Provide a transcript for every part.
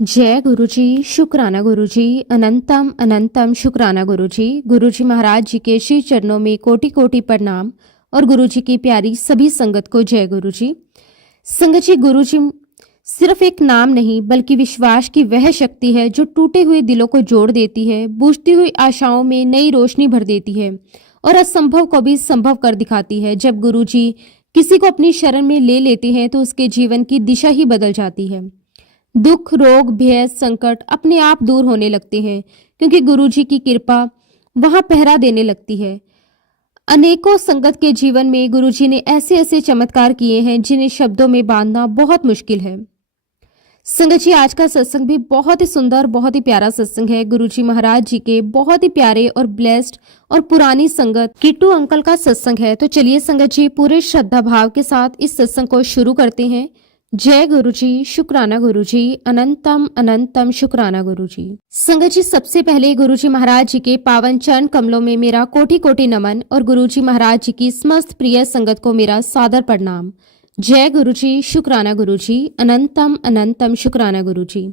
जय गुरुजी, शुक्राना गुरुजी, अनंतम अनंतम शुक्राना गुरुजी। गुरुजी महाराज जी के श्री चरणों में कोटि कोटि प्रणाम और गुरुजी की प्यारी सभी संगत को जय गुरुजी। संगत जी, गुरुजी सिर्फ एक नाम नहीं बल्कि विश्वास की वह शक्ति है जो टूटे हुए दिलों को जोड़ देती है, बुझती हुई आशाओं में नई रोशनी भर देती है और असंभव को भी संभव कर दिखाती है। जब गुरुजी किसी को अपनी शरण में ले लेते हैं तो उसके जीवन की दिशा ही बदल जाती है। दुख, रोग, भय, संकट अपने आप दूर होने लगते हैं क्योंकि गुरुजी की कृपा वहां पहरा देने लगती है। अनेकों संगत के जीवन में गुरुजी ने ऐसे ऐसे चमत्कार किए हैं जिन्हें शब्दों में बांधना बहुत मुश्किल है। संगत जी, आज का सत्संग भी बहुत ही सुंदर, बहुत ही प्यारा सत्संग है। गुरुजी महाराज जी के बहुत ही प्यारे और ब्लेस्ड और पुरानी संगत किट्टू अंकल का सत्संग है। तो चलिए संगत जी, पूरे श्रद्धा भाव के साथ इस सत्संग को शुरू करते हैं। जय गुरुजी, शुक्राना गुरुजी, अनंतम अनंतम शुक्राना गुरुजी। संगत जी, सबसे पहले गुरुजी महाराज जी के पावन चरण कमलों में मेरा कोटि कोटि नमन और गुरुजी महाराज जी की समस्त प्रिय संगत को मेरा सादर प्रणाम। जय गुरुजी, शुक्राना गुरुजी, अनंतम अनंतम शुक्राना गुरुजी।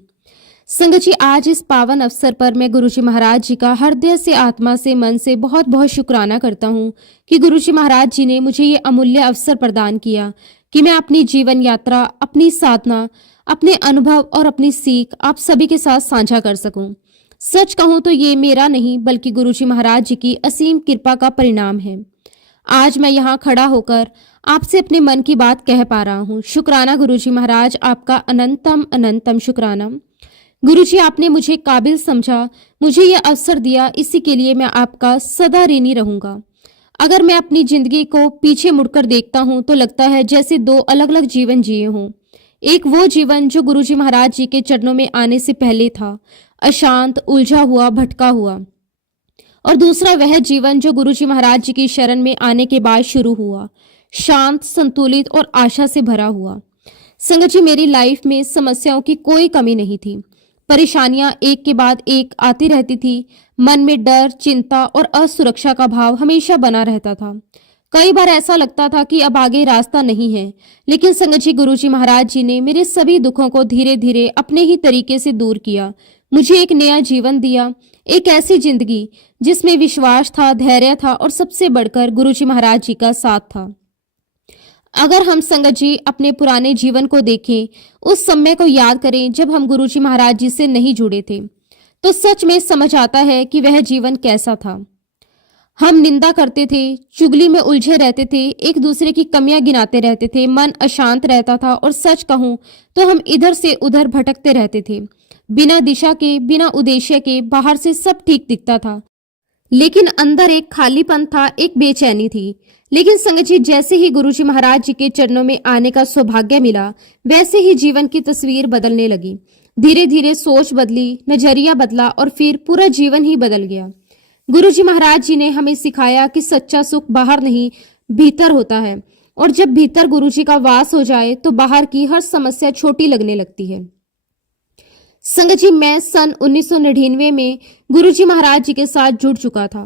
संगत जी, आज इस पावन अवसर पर मैं गुरुजी महाराज जी का हृदय से, आत्मा से, मन से बहुत बहुत शुक्राना करता हूँ कि गुरुजी महाराज जी ने मुझे ये अमूल्य अवसर प्रदान किया कि मैं अपनी जीवन यात्रा, अपनी साधना, अपने अनुभव और अपनी सीख आप सभी के साथ साझा कर सकूं। सच कहूं तो ये मेरा नहीं बल्कि गुरुजी महाराज जी की असीम कृपा का परिणाम है। आज मैं यहाँ खड़ा होकर आपसे अपने मन की बात कह पा रहा हूँ। शुक्राना गुरुजी महाराज, आपका अनंतम अनंतम शुक्राना। गुरुजी, आपने मुझे काबिल समझा, मुझे यह अवसर दिया, इसी के लिए मैं आपका सदा ऋणी रहूंगा। अगर मैं अपनी जिंदगी को पीछे मुड़कर देखता हूं तो लगता है जैसे दो अलग अलग जीवन जिए हों। एक वो जीवन जो गुरुजी महाराज जी के चरणों में आने से पहले था, अशांत, उलझा हुआ, भटका हुआ, और दूसरा वह जीवन जो गुरुजी महाराज जी की शरण में आने के बाद शुरू हुआ, शांत, संतुलित और आशा से भरा हुआ। संगत जी, मेरी लाइफ में समस्याओं की कोई कमी नहीं थी। परेशानियां एक के बाद एक आती रहती थी। मन में डर, चिंता और असुरक्षा का भाव हमेशा बना रहता था। कई बार ऐसा लगता था कि अब आगे रास्ता नहीं है, लेकिन संगत जी, गुरुजी महाराज जी ने मेरे सभी दुखों को धीरे धीरे अपने ही तरीके से दूर किया। मुझे एक नया जीवन दिया, एक ऐसी जिंदगी जिसमें विश्वास था, धैर्य था और सबसे बढ़कर गुरुजी महाराज जी का साथ था। अगर हम संगत जी अपने पुराने जीवन को देखें, उस समय को याद करें जब हम गुरुजी महाराज जी से नहीं जुड़े थे, तो सच में समझ आता है कि वह जीवन कैसा था। हम निंदा करते थे, चुगली में उलझे रहते थे, एक दूसरे की कमियां गिनाते रहते थे, मन अशांत रहता था और सच कहूं तो हम इधर से उधर भटकते रहते थे। बिना दिशा के, बिना उद्देश्य के। बाहर से सब ठीक दिखता था, लेकिन अंदर एक खालीपन था, एक बेचैनी थी। लेकिन संगत जी, जैसे ही गुरुजी महाराज जी के चरणों में आने का सौभाग्य मिला, वैसे ही जीवन की तस्वीर बदलने लगी। धीरे धीरे सोच बदली, नजरिया बदला और फिर पूरा जीवन ही बदल गया। गुरुजी महाराज जी ने हमें सिखाया कि सच्चा सुख बाहर नहीं, भीतर होता है, और जब भीतर गुरुजी का वास हो जाए तो बाहर की हर समस्या छोटी लगने लगती है। संगत जी, मैं सन 1999 में गुरुजी महाराज जी के साथ जुड़ चुका था।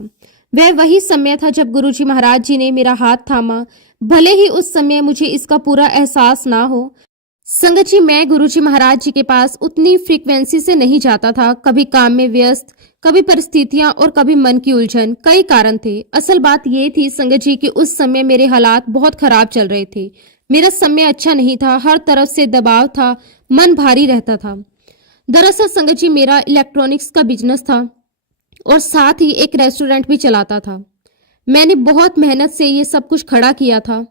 वह वही समय था जब गुरुजी महाराज जी ने मेरा हाथ थामा, भले ही उस समय मुझे इसका पूरा एहसास ना हो। संगत जी, मैं गुरुजी महाराज जी के पास उतनी फ्रीक्वेंसी से नहीं जाता था। कभी काम में व्यस्त, कभी परिस्थितियां और कभी मन की उलझन। कई कारण थे। असल बात ये थी संगत जी कि उस समय मेरे हालात बहुत खराब चल रहे थे। मेरा समय अच्छा नहीं था, हर तरफ से दबाव था, मन भारी रहता था। दरअसल संगत जी, मेरा इलेक्ट्रॉनिक्स का बिजनेस था और साथ ही एक रेस्टोरेंट भी चलाता था। मैंने बहुत मेहनत से ये सब कुछ खड़ा किया था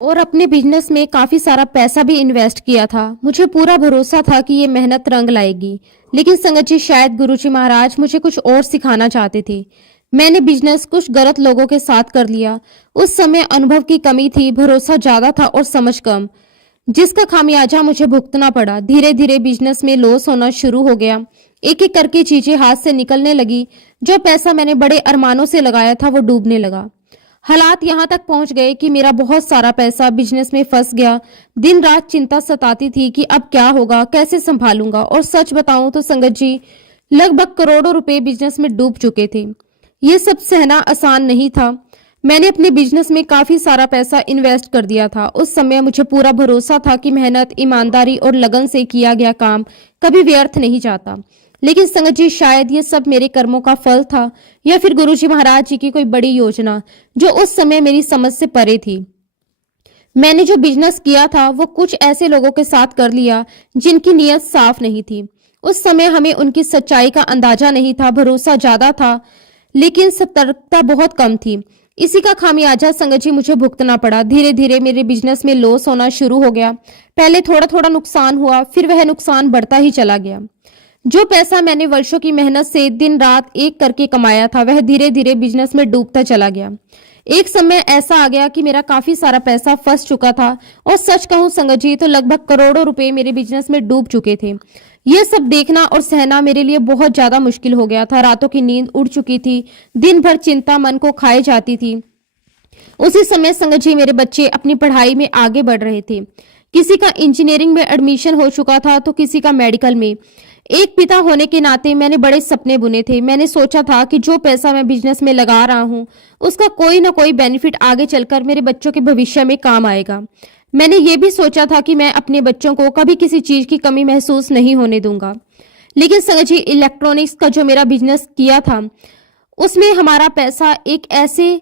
और अपने बिजनेस में काफी सारा पैसा भी इन्वेस्ट किया था। मुझे पूरा भरोसा था कि ये मेहनत रंग लाएगी। लेकिन संगत जी, शायद गुरुजी महाराज मुझे कुछ और सिखाना चाहते थे। मैंने बिजनेस कुछ गलत लोगों के साथ कर लिया। उस समय अनुभव की कमी थी, भरोसा ज्यादा था और समझ कम, जिसका खामियाजा मुझे भुगतना पड़ा। धीरे धीरे बिजनेस में लॉस होना शुरू हो गया। एक एक करके चीजें हाथ से निकलने लगी। जो पैसा मैंने बड़े अरमानों से लगाया था वो डूबने लगा। हालात यहाँ तक पहुंच गए कि मेरा बहुत सारा पैसा बिजनेस में फंस गया। दिन रात चिंता सताती थी कि अब क्या होगा, कैसे संभालूंगा। और सच बताऊं तो संगत जी, लगभग करोड़ों रुपए बिजनेस में डूब चुके थे। ये सब सहना आसान नहीं था। मैंने अपने बिजनेस में काफी सारा पैसा इन्वेस्ट कर दिया था। उस समय मुझे पूरा भरोसा था कि मेहनत, ईमानदारी और लगन से किया गया काम कभी व्यर्थ नहीं जाता। लेकिन संगत जी, शायद ये सब मेरे कर्मों का फल था, या फिर गुरुजी महाराज जी की कोई बड़ी योजना जो उस समय मेरी समझ से परे थी। मैंने जो बिजनेस किया था वो कुछ ऐसे लोगों के साथ कर लिया जिनकी नीयत साफ नहीं थी। उस समय हमें उनकी सच्चाई का अंदाजा नहीं था, भरोसा ज्यादा था लेकिन सतर्कता बहुत कम थी। इसी का खामियाजा संगत जी मुझे भुगतना पड़ा। धीरे धीरे मेरे बिजनेस में लॉस होना शुरू हो गया। पहले थोड़ा थोड़ा नुकसान हुआ, फिर वह नुकसान बढ़ता ही चला गया। जो पैसा मैंने वर्षों की मेहनत से दिन रात एक करके कमाया था, वह धीरे धीरे बिजनेस में डूबता चला गया। एक समय ऐसा आ गया कि मेरा काफी सारा पैसा फंस चुका था, और सच कहूं संगत जी तो लगभग करोड़ों रुपए मेरे बिजनेस में डूब चुके थे। यह सब देखना और सहना मेरे लिए बहुत ज्यादा मुश्किल हो गया था। रातों की नींद उड़ चुकी थी, दिन भर चिंता मन को खाए जाती थी। उसी समय संगत जी मेरे बच्चे अपनी पढ़ाई में आगे बढ़ रहे थे। किसी का इंजीनियरिंग में एडमिशन हो चुका था तो किसी का मेडिकल में। एक पिता होने के नाते मैंने बड़े सपने बुने थे। मैंने सोचा था कि जो पैसा मैं बिजनेस में लगा रहा हूं उसका कोई ना कोई बेनिफिट आगे चलकर मेरे बच्चों के भविष्य में काम आएगा। मैंने ये भी सोचा था कि मैं अपने बच्चों को कभी किसी चीज की कमी महसूस नहीं होने दूंगा। लेकिन संगत जी, इलेक्ट्रॉनिक्स का जो मेरा बिजनेस किया था उसमें हमारा पैसा एक ऐसे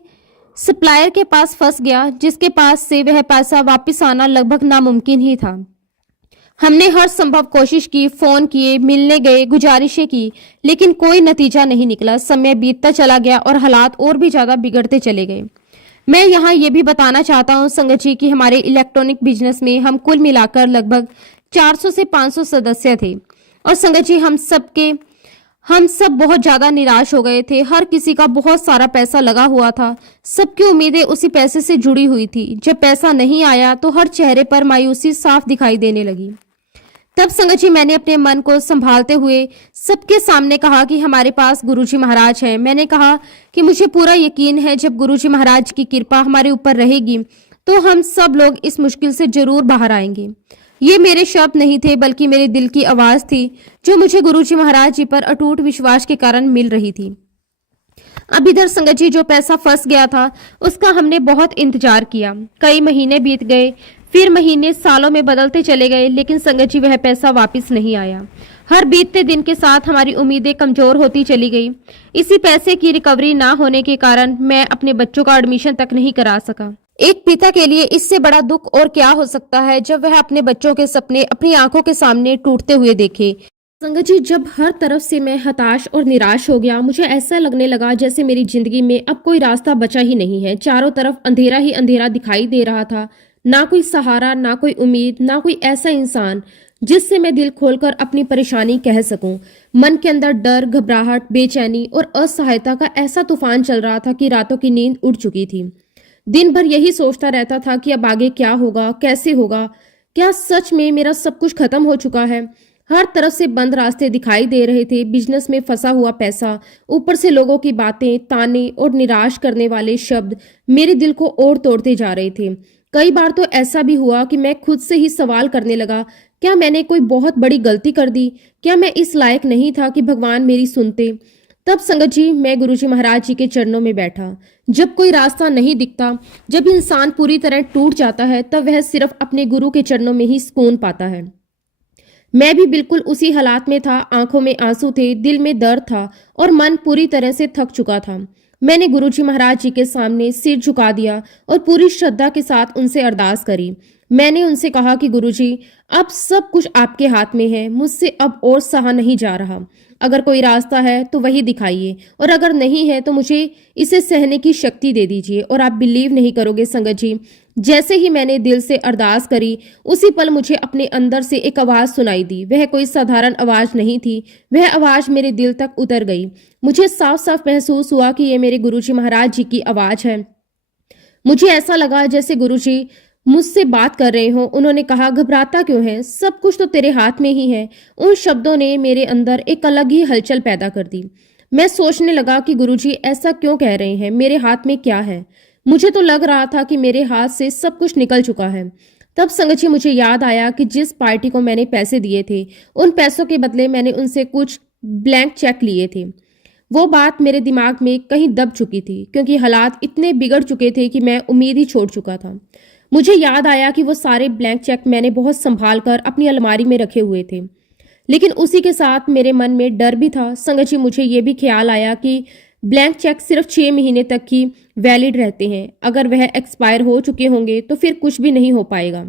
सप्लायर के पास फंस गया जिसके पास से वह पैसा वापस आना लगभग नामुमकिन ही था। हमने हर संभव कोशिश की, फोन किए, मिलने गए, गुजारिशें की, लेकिन कोई नतीजा नहीं निकला। समय बीतता चला गया और हालात और भी ज्यादा बिगड़ते चले गए। मैं यहाँ ये भी बताना चाहता हूँ संगत जी कि हमारे इलेक्ट्रॉनिक बिजनेस में हम कुल मिलाकर लगभग 400 से 500 सदस्य थे। और संगत जी हम सब बहुत ज्यादा निराश हो गए थे। हर किसी का बहुत सारा पैसा लगा हुआ था। सबकी उम्मीदें उसी पैसे से जुड़ी हुई थी। जब पैसा नहीं आया तो हर चेहरे पर मायूसी साफ दिखाई देने लगी। तब संगत जी मैंने अपने मन को संभालते हुए सबके सामने कहा कि हमारे पास गुरुजी महाराज हैं। मैंने कहा कि मुझे पूरा यकीन है जब गुरुजी महाराज की कृपा हमारे ऊपर रहेगी तो हम सब लोग इस मुश्किल से जरूर बाहर आएंगे। ये मेरे शब्द नहीं थे बल्कि मेरे दिल की आवाज थी जो मुझे गुरुजी महाराज जी पर अटूट विश्वास के कारण मिल रही थी। अब इधर संगत जी जो पैसा फंस गया था उसका हमने बहुत इंतजार किया। कई महीने बीत गए, फिर महीने सालों में बदलते चले गए, लेकिन संगत जी वह पैसा वापस नहीं आया। हर बीतते दिन के साथ हमारी उम्मीदें कमजोर होती चली गई। इसी पैसे की रिकवरी ना होने के कारण मैं अपने बच्चों का एडमिशन तक नहीं करा सका। एक पिता के लिए इससे बड़ा दुख और क्या हो सकता है जब वह अपने बच्चों के सपने अपनी आंखों के सामने टूटते हुए देखे। संगत जी, जब हर तरफ से मैं हताश और निराश हो गया, मुझे ऐसा लगने लगा जैसे मेरी जिंदगी में अब कोई रास्ता बचा ही नहीं है। चारों तरफ अंधेरा ही अंधेरा दिखाई दे रहा था। ना कोई सहारा, ना कोई उम्मीद, ना कोई ऐसा इंसान जिससे मैं दिल खोलकर अपनी परेशानी कह सकूं। मन के अंदर डर, घबराहट, बेचैनी और असहायता का ऐसा तूफान चल रहा था कि रातों की नींद उड़ चुकी थी। दिन भर यही सोचता रहता था कि अब आगे क्या होगा, कैसे होगा। क्या सच में मेरा सब कुछ खत्म हो चुका है? हर तरफ से बंद रास्ते दिखाई दे रहे थे। बिजनेस में फंसा हुआ पैसा, ऊपर से लोगों की बातें, ताने और निराश करने वाले शब्द मेरे दिल को और तोड़ते जा रहे थे। कई बार तो ऐसा भी हुआ कि मैं खुद से ही सवाल करने लगा, क्या मैंने कोई बहुत बड़ी गलती कर दी? क्या मैं इस लायक नहीं था कि भगवान मेरी सुनते? तब संगत जी मैं गुरुजी महाराज जी के चरणों में बैठा। जब कोई रास्ता नहीं दिखता, जब इंसान पूरी तरह टूट जाता है, तब वह सिर्फ अपने गुरु के चरणों में ही सुकून पाता है। मैं भी बिल्कुल उसी हालात में था। आंखों में आंसू थे, दिल में दर्द था और मन पूरी तरह से थक चुका था। मैंने गुरुजी महाराज जी के सामने सिर झुका दिया और पूरी श्रद्धा के साथ उनसे अरदास करी। मैंने उनसे कहा कि गुरुजी, अब सब कुछ आपके हाथ में है। मुझसे अब और सहा नहीं जा रहा। अगर कोई रास्ता है तो वही दिखाइए, और अगर नहीं है तो मुझे इसे सहने की शक्ति दे दीजिए। और आप बिलीव नहीं करोगे संगत जी, जैसे ही मैंने दिल से अरदास करी, उसी पल मुझे अपने अंदर से एक आवाज सुनाई दी। वह कोई साधारण आवाज नहीं थी, वह आवाज मेरे दिल तक उतर गई। मुझे साफ साफ महसूस हुआ कि यह मेरे गुरुजी महाराज जी की आवाज है। मुझे ऐसा लगा जैसे गुरुजी मुझसे बात कर रहे हो। उन्होंने कहा, घबराता क्यों है? सब कुछ तो तेरे हाथ में ही है। उन शब्दों ने मेरे अंदर एक अलग ही हलचल पैदा कर दी। मैं सोचने लगा कि गुरुजी ऐसा क्यों कह रहे हैं? मेरे हाथ में क्या है? मुझे तो लग रहा था कि मेरे हाथ से सब कुछ निकल चुका है। तब संगत जी मुझे याद आया कि जिस पार्टी को मैंने पैसे दिए थे, उन पैसों के बदले मैंने उनसे कुछ ब्लैंक चेक लिए थे। वो बात मेरे दिमाग में कहीं दब चुकी थी क्योंकि हालात इतने बिगड़ चुके थे कि मैं उम्मीद ही छोड़ चुका था। मुझे याद आया कि वो सारे ब्लैंक चेक मैंने बहुत संभाल कर अपनी अलमारी में रखे हुए थे, लेकिन उसी के साथ मेरे मन में डर भी था। संगत जी, मुझे ये भी ख्याल आया कि ब्लैंक चेक सिर्फ 6 महीने तक ही वैलिड रहते हैं। अगर वह एक्सपायर हो चुके होंगे तो फिर कुछ भी नहीं हो पाएगा।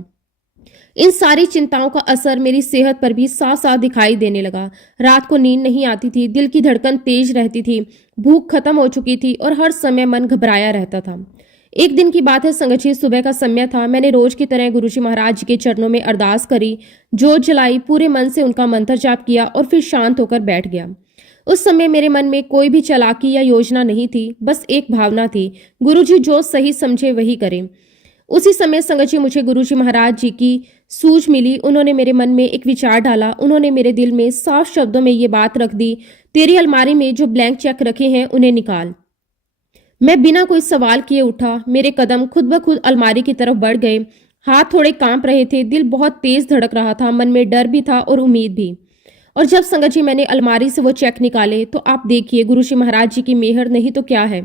इन सारी चिंताओं का असर मेरी सेहत पर भी साफ साफ दिखाई देने लगा। रात को नींद नहीं आती थी, दिल की धड़कन तेज रहती थी, भूख खत्म हो चुकी थी और हर समय मन घबराया रहता था। एक दिन की बात है संगत जी, सुबह का समय था। मैंने रोज की तरह गुरुजी महाराज जी के चरणों में अरदास करी, जोत जलाई, पूरे मन से उनका मंत्र जाप किया और फिर शांत होकर बैठ गया। उस समय मेरे मन में कोई भी चालाकी या योजना नहीं थी, बस एक भावना थी, गुरुजी जो सही समझे वही करें। उसी समय संगत जी, मुझे गुरुजी महाराज जी की सूझ मिली। उन्होंने मेरे मन में एक विचार डाला। उन्होंने मेरे दिल में साफ शब्दों में ये बात रख दी, तेरी अलमारी में जो ब्लैंक चेक रखे हैं उन्हें निकाल। मैं बिना कोई सवाल किए उठा। मेरे कदम खुद ब खुद अलमारी की तरफ बढ़ गए। हाथ थोड़े कांप रहे थे, दिल बहुत तेज धड़क रहा था, मन में डर भी था और उम्मीद भी। और जब संगत जी मैंने अलमारी से वो चेक निकाले तो आप देखिए, गुरुजी महाराज जी की मेहर नहीं तो क्या है।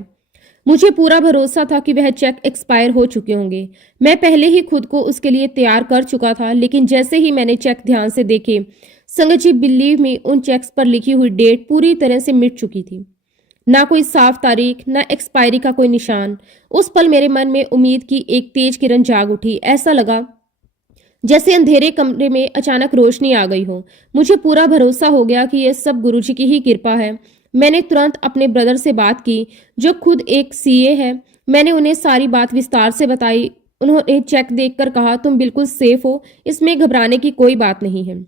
मुझे पूरा भरोसा था कि वह चेक एक्सपायर हो चुके होंगे। मैं पहले ही खुद को उसके लिए तैयार कर चुका था, लेकिन जैसे ही मैंने चेक ध्यान से देखे, संगत जी, बिलीव मी, उन चेक्स पर लिखी हुई डेट पूरी तरह से मिट चुकी थी। ना कोई साफ तारीख, ना एक्सपायरी का कोई निशान। उस पल मेरे मन में उम्मीद की एक तेज किरण जाग उठी। ऐसा लगा जैसे अंधेरे कमरे में अचानक रोशनी आ गई हो। मुझे पूरा भरोसा हो गया कि यह सब गुरुजी की ही कृपा है। मैंने तुरंत अपने ब्रदर से बात की, जो खुद एक सीए है। मैंने उन्हें सारी बात विस्तार से बताई। उन्होंने चेक देखकर कहा, तुम बिल्कुल सेफ हो, इसमें घबराने की कोई बात नहीं है।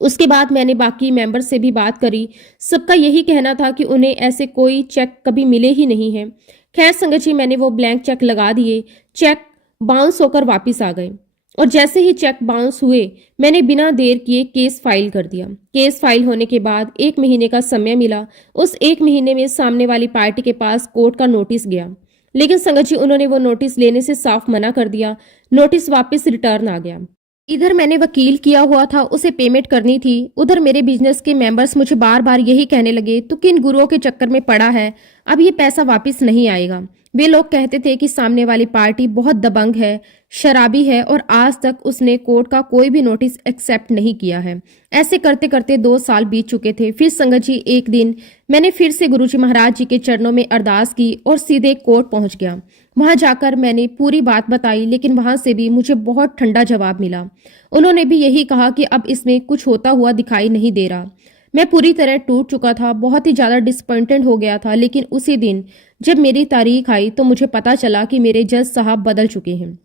उसके बाद मैंने बाकी मेंबर से भी बात करी। सबका यही कहना था कि उन्हें ऐसे कोई चेक कभी मिले ही नहीं है। खैर संगत जी, मैंने वो ब्लैंक चेक लगा दिए। चेक बाउंस होकर वापस आ गए और जैसे ही चेक बाउंस हुए, मैंने बिना देर किए केस फाइल कर दिया। केस फाइल होने के बाद 1 महीने का समय मिला। उस 1 महीने में सामने वाली पार्टी के पास कोर्ट का नोटिस गया, लेकिन संगत जी, उन्होंने वो नोटिस लेने से साफ मना कर दिया। नोटिस वापस रिटर्न आ गया। इधर मैंने वकील किया हुआ था, उसे पेमेंट करनी थी। उधर मेरे बिजनेस के मेंबर्स मुझे बार बार यही कहने लगे, तू किन गुरुओं के चक्कर में पड़ा है, अब ये पैसा वापस नहीं आएगा। वे लोग कहते थे कि सामने वाली पार्टी बहुत दबंग है, शराबी है और आज तक उसने कोर्ट का कोई भी नोटिस एक्सेप्ट नहीं किया है। ऐसे करते करते 2 साल बीत चुके थे। फिर संगत जी, एक दिन मैंने फिर से गुरुजी महाराज जी के चरणों में अरदास की और सीधे कोर्ट पहुंच गया। वहां जाकर मैंने पूरी बात बताई, लेकिन वहां से भी मुझे बहुत ठंडा जवाब मिला। उन्होंने भी यही कहा कि अब इसमें कुछ होता हुआ दिखाई नहीं दे रहा। मैं पूरी तरह टूट चुका था, बहुत ही ज्यादा डिसअपॉइंटेड हो गया था। लेकिन उसी दिन जब मेरी तारीख आई तो मुझे पता चला कि मेरे जज साहब बदल चुके हैं।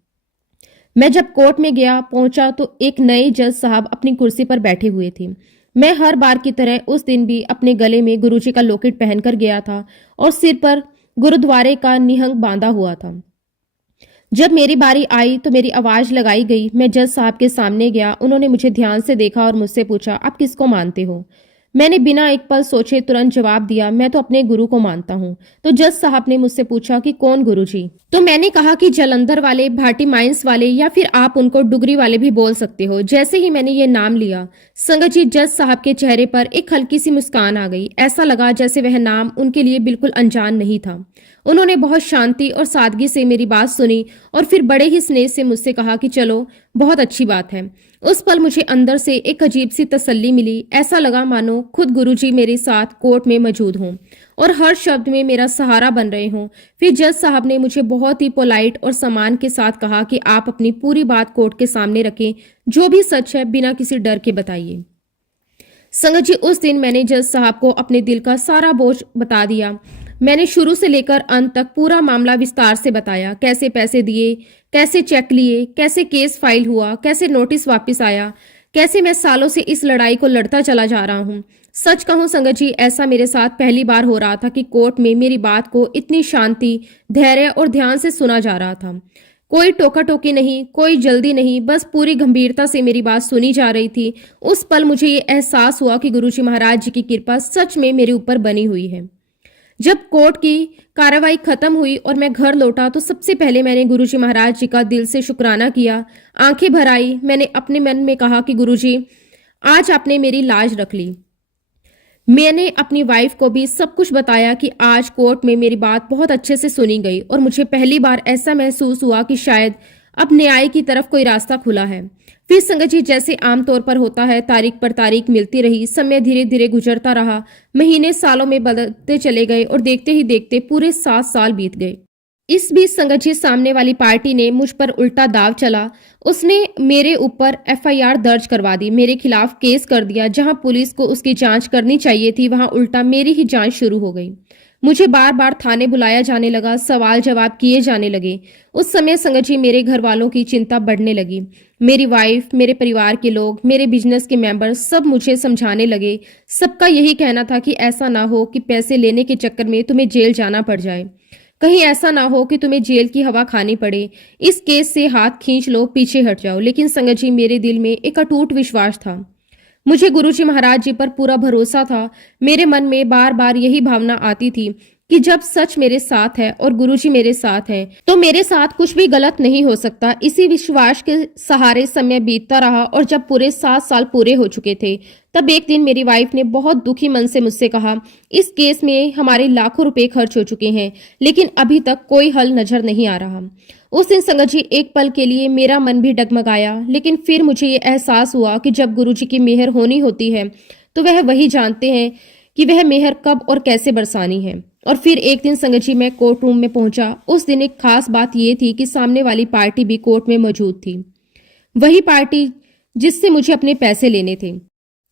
मैं जब कोर्ट में पहुंचा तो एक नए जज साहब अपनी कुर्सी पर बैठे हुए थे। मैं हर बार की तरह उस दिन भी अपने गले में गुरुजी का लॉकेट पहनकर गया था और सिर पर गुरुद्वारे का निहंग बांधा हुआ था। जब मेरी बारी आई तो मेरी आवाज लगाई गई। मैं जज साहब के सामने गया। उन्होंने मुझे ध्यान से देखा और मुझसे पूछा, आप किसको मानते हो? मैंने बिना एक पल सोचे तुरंत जवाब दिया, मैं तो अपने गुरु को मानता हूँ। तो जज साहब ने मुझसे पूछा कि कौन गुरुजी? तो मैंने कहा कि जलंधर वाले, भाटी माइंस वाले, या फिर आप उनको डुगरी वाले भी बोल सकते हो। जैसे ही मैंने ये नाम लिया, संगत जी, जज साहब के चेहरे पर एक हल्की सी मुस्कान आ गई। ऐसा लगा जैसे वह नाम उनके लिए बिल्कुल अनजान नहीं था। उन्होंने बहुत शांति और सादगी से मेरी बात सुनी और फिर बड़े ही स्नेह से मुझसे कहा कि चलो, बहुत अच्छी बात है। उस पल मुझे अंदर से एक अजीब सी तसल्ली मिली। ऐसा लगा मानो खुद गुरुजी मेरे साथ कोर्ट में मौजूद हों और हर शब्द में मेरा सहारा बन रहे हों। फिर जज साहब ने मुझे बहुत ही पोलाइट और सम्मान के साथ कहा कि आप अपनी पूरी बात कोर्ट के सामने रखें, जो भी सच है बिना किसी डर के बताइए। संगत जी, उस दिन मैंने जज साहब को अपने दिल का सारा बोझ बता दिया। मैंने शुरू से लेकर अंत तक पूरा मामला विस्तार से बताया, कैसे पैसे दिए, कैसे चेक लिए, कैसे केस फाइल हुआ, कैसे नोटिस वापस आया, कैसे मैं सालों से इस लड़ाई को लड़ता चला जा रहा हूँ। सच कहूँ संगत जी, ऐसा मेरे साथ पहली बार हो रहा था कि कोर्ट में मेरी बात को इतनी शांति, धैर्य और ध्यान से सुना जा रहा था। कोई टोका टोकी नहीं, कोई जल्दी नहीं, बस पूरी गंभीरता से मेरी बात सुनी जा रही थी। उस पल मुझे ये एहसास हुआ कि गुरुजी महाराज जी की कृपा सच में मेरे ऊपर बनी हुई है। जब कोर्ट की कार्रवाई खत्म हुई और मैं घर लौटा तो सबसे पहले मैंने गुरुजी महाराज जी का दिल से शुक्राना किया। आंखें भर आई। मैंने अपने मन में कहा कि गुरुजी, आज आपने मेरी लाज रख ली। मैंने अपनी वाइफ को भी सब कुछ बताया कि आज कोर्ट में मेरी बात बहुत अच्छे से सुनी गई और मुझे पहली बार ऐसा महसूस हुआ कि शायद अब न्याय की तरफ कोई रास्ता खुला है। फिर संगत जी, जैसे आमतौर पर होता है, तारीख पर तारीख मिलती रही, समय धीरे धीरे गुजरता रहा, महीने सालों में बदलते चले गए और देखते ही देखते पूरे 7 साल बीत गए। इस बीच संगत जी, सामने वाली पार्टी ने मुझ पर उल्टा दाव चला। उसने मेरे ऊपर एफआईआर दर्ज करवा दी, मेरे खिलाफ केस कर दिया। जहां पुलिस को उसकी जांच करनी चाहिए थी, वहां उल्टा मेरी ही जांच शुरू हो गई। मुझे बार बार थाने बुलाया जाने लगा, सवाल जवाब किए जाने लगे। उस समय संगत जी, मेरे घर वालों की चिंता बढ़ने लगी। मेरी वाइफ, मेरे परिवार के लोग, मेरे बिजनेस के मेंबर सब मुझे समझाने लगे। सबका यही कहना था कि ऐसा ना हो कि पैसे लेने के चक्कर में तुम्हें जेल जाना पड़ जाए, कहीं ऐसा ना हो कि तुम्हें जेल की हवा खानी पड़े, इस केस से हाथ खींच लो, पीछे हट जाओ। लेकिन संगत जी, मेरे दिल में एक अटूट विश्वास था। मुझे गुरुजी महाराज जी पर पूरा भरोसा था। मेरे मन में बार बार यही भावना आती थी कि जब सच मेरे साथ है और गुरुजी मेरे साथ हैं, तो मेरे साथ कुछ भी गलत नहीं हो सकता। इसी विश्वास के सहारे समय बीतता रहा और जब पूरे 7 साल पूरे हो चुके थे, तब एक दिन मेरी वाइफ ने बहुत दुखी मन से मुझसे कहा, इस केस में हमारे लाखों रुपए खर्च हो चुके हैं, लेकिन अभी तक कोई हल नजर नहीं आ रहा। उस दिन संगत जी, एक पल के लिए मेरा मन भी डगमगाया, लेकिन फिर मुझे ये एहसास हुआ कि जब गुरुजी की मेहर होनी होती है तो वह वही जानते हैं कि वह मेहर कब और कैसे बरसानी है। और फिर एक दिन संगत जी, मैं कोर्ट रूम में पहुंचा। उस दिन एक खास बात यह थी कि सामने वाली पार्टी भी कोर्ट में मौजूद थी, वही पार्टी जिससे मुझे अपने पैसे लेने थे।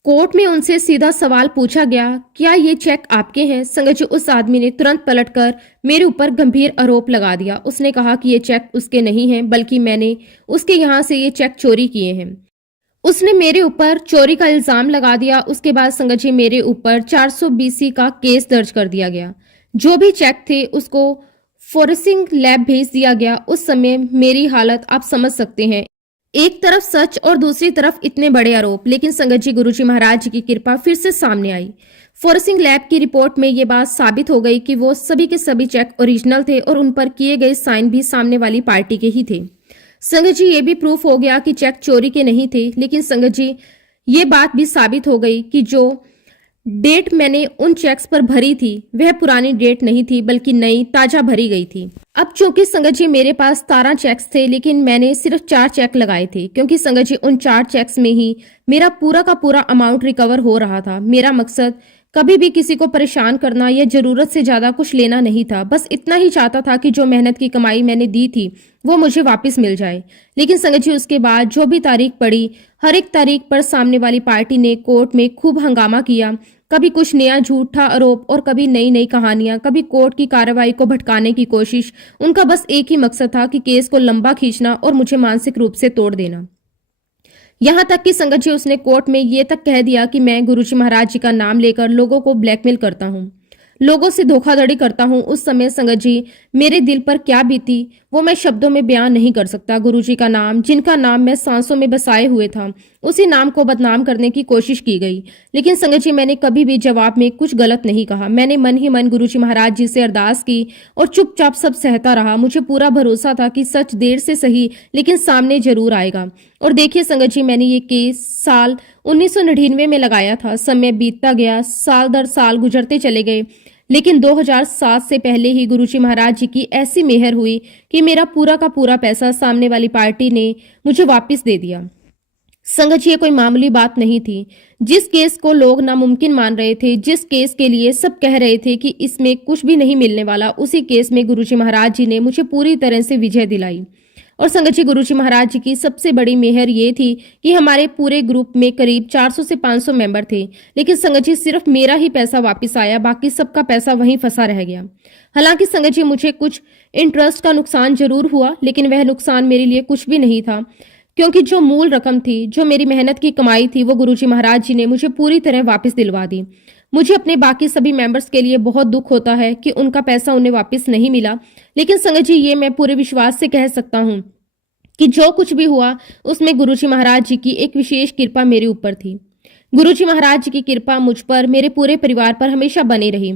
कोर्ट में उनसे सीधा सवाल पूछा गया, क्या ये चेक आपके हैं? संगत जी, उस आदमी ने तुरंत पलटकर मेरे ऊपर गंभीर आरोप लगा दिया। उसने कहा कि ये चेक उसके नहीं हैं, बल्कि मैंने उसके यहाँ से ये चेक चोरी किए हैं। उसने मेरे ऊपर चोरी का इल्जाम लगा दिया। उसके बाद संगत जी, मेरे ऊपर 420 का केस दर्ज कर दिया गया। जो भी चेक थे उसको फोरेंसिक लैब भेज दिया गया। उस समय मेरी हालत आप समझ सकते हैं, एक तरफ सच और दूसरी तरफ इतने बड़े आरोप। लेकिन संगत जी, गुरुजी महाराज जी की कृपा फिर से सामने आई। फोरेंसिक लैब की रिपोर्ट में यह बात साबित हो गई कि वो सभी के सभी चेक ओरिजिनल थे और उन पर किए गए साइन भी सामने वाली पार्टी के ही थे। संगत जी, ये भी प्रूफ हो गया कि चेक चोरी के नहीं थे। लेकिन संगत जी, ये बात भी साबित हो गई कि जो डेट मैंने उन चेक्स पर भरी थी वह पुरानी डेट नहीं थी, बल्कि नई ताजा भरी गई थी। अब चूंकि संगत जी मेरे पास 17 चेक्स थे, लेकिन मैंने सिर्फ 4 चेक लगाए थे, क्योंकि संगत जी उन 4 चेक्स में ही मेरा पूरा का पूरा अमाउंट रिकवर हो रहा था। मेरा मकसद कभी भी किसी को परेशान करना या जरूरत से ज्यादा कुछ लेना नहीं था। बस इतना ही चाहता था कि जो मेहनत की कमाई मैंने दी थी वो मुझे वापस मिल जाए। लेकिन संगत जी, उसके बाद जो भी तारीख पड़ी, हर एक तारीख पर सामने वाली पार्टी ने कोर्ट में खूब हंगामा किया। कभी कुछ नया झूठा आरोप और कभी नई नई कहानियां, कभी कोर्ट की कार्रवाई को भटकाने की कोशिश। उनका बस एक ही मकसद था कि केस को लंबा खींचना और मुझे मानसिक रूप से तोड़ देना। यहां तक कि संगत जी, उसने कोर्ट में ये तक कह दिया कि मैं गुरुजी महाराज जी का नाम लेकर लोगों को ब्लैकमेल करता हूं, लोगों से धोखाधड़ी करता हूं। उस समय संगत जी, मेरे दिल पर क्या बीती वो मैं शब्दों में बयान नहीं कर सकता। गुरुजी का नाम, जिनका नाम मैं सांसों में बसाए हुए था, उसी नाम को बदनाम करने की कोशिश की गई। लेकिन संगत जी, मैंने कभी भी जवाब में कुछ गलत नहीं कहा। मैंने मन ही मन गुरुजी महाराज जी से अरदास की और चुपचाप सब सहता रहा। मुझे पूरा भरोसा था कि सच देर से सही लेकिन सामने जरूर आएगा। और देखिए संगत जी, मैंने ये केस साल 1999 में लगाया था। समय बीतता गया, साल दर साल गुजरते चले गए, लेकिन 2007 से पहले ही गुरुजी महाराज जी की ऐसी मेहर हुई कि मेरा पूरा का पूरा पैसा सामने वाली पार्टी ने मुझे वापस दे दिया। संगत जी, ये कोई मामूली बात नहीं थी। जिस केस को लोग नामुमकिन मान रहे थे, जिस केस के लिए सब कह रहे थे कि इसमें कुछ भी नहीं मिलने वाला, उसी केस में गुरुजी महाराज जी ने मुझे पूरी तरह से विजय दिलाई। और संगत जी, गुरुजी महाराज जी की सबसे बड़ी मेहर ये थी कि हमारे पूरे ग्रुप में करीब 400 से 500 मेंबर थे, लेकिन संगत जी सिर्फ मेरा ही पैसा वापस आया, बाकी सबका पैसा वहीं फंसा रह गया। हालांकि संगत जी, मुझे कुछ इंटरेस्ट का नुकसान जरूर हुआ, लेकिन वह नुकसान मेरे लिए कुछ भी नहीं था, क्योंकि जो मूल रकम थी, जो मेरी मेहनत की कमाई थी, वो गुरुजी महाराज जी ने मुझे पूरी तरह वापस दिलवा दी। मुझे अपने बाकी सभी मेंबर्स के लिए बहुत दुख होता है कि उनका पैसा उन्हें वापस नहीं मिला, लेकिन संगत जी, ये मैं पूरे विश्वास से कह सकता हूँ कि जो कुछ भी हुआ उसमें गुरुजी महाराज जी की एक विशेष कृपा मेरे ऊपर थी। गुरुजी महाराज जी की कृपा मुझ पर, मेरे पूरे परिवार पर हमेशा बनी रही।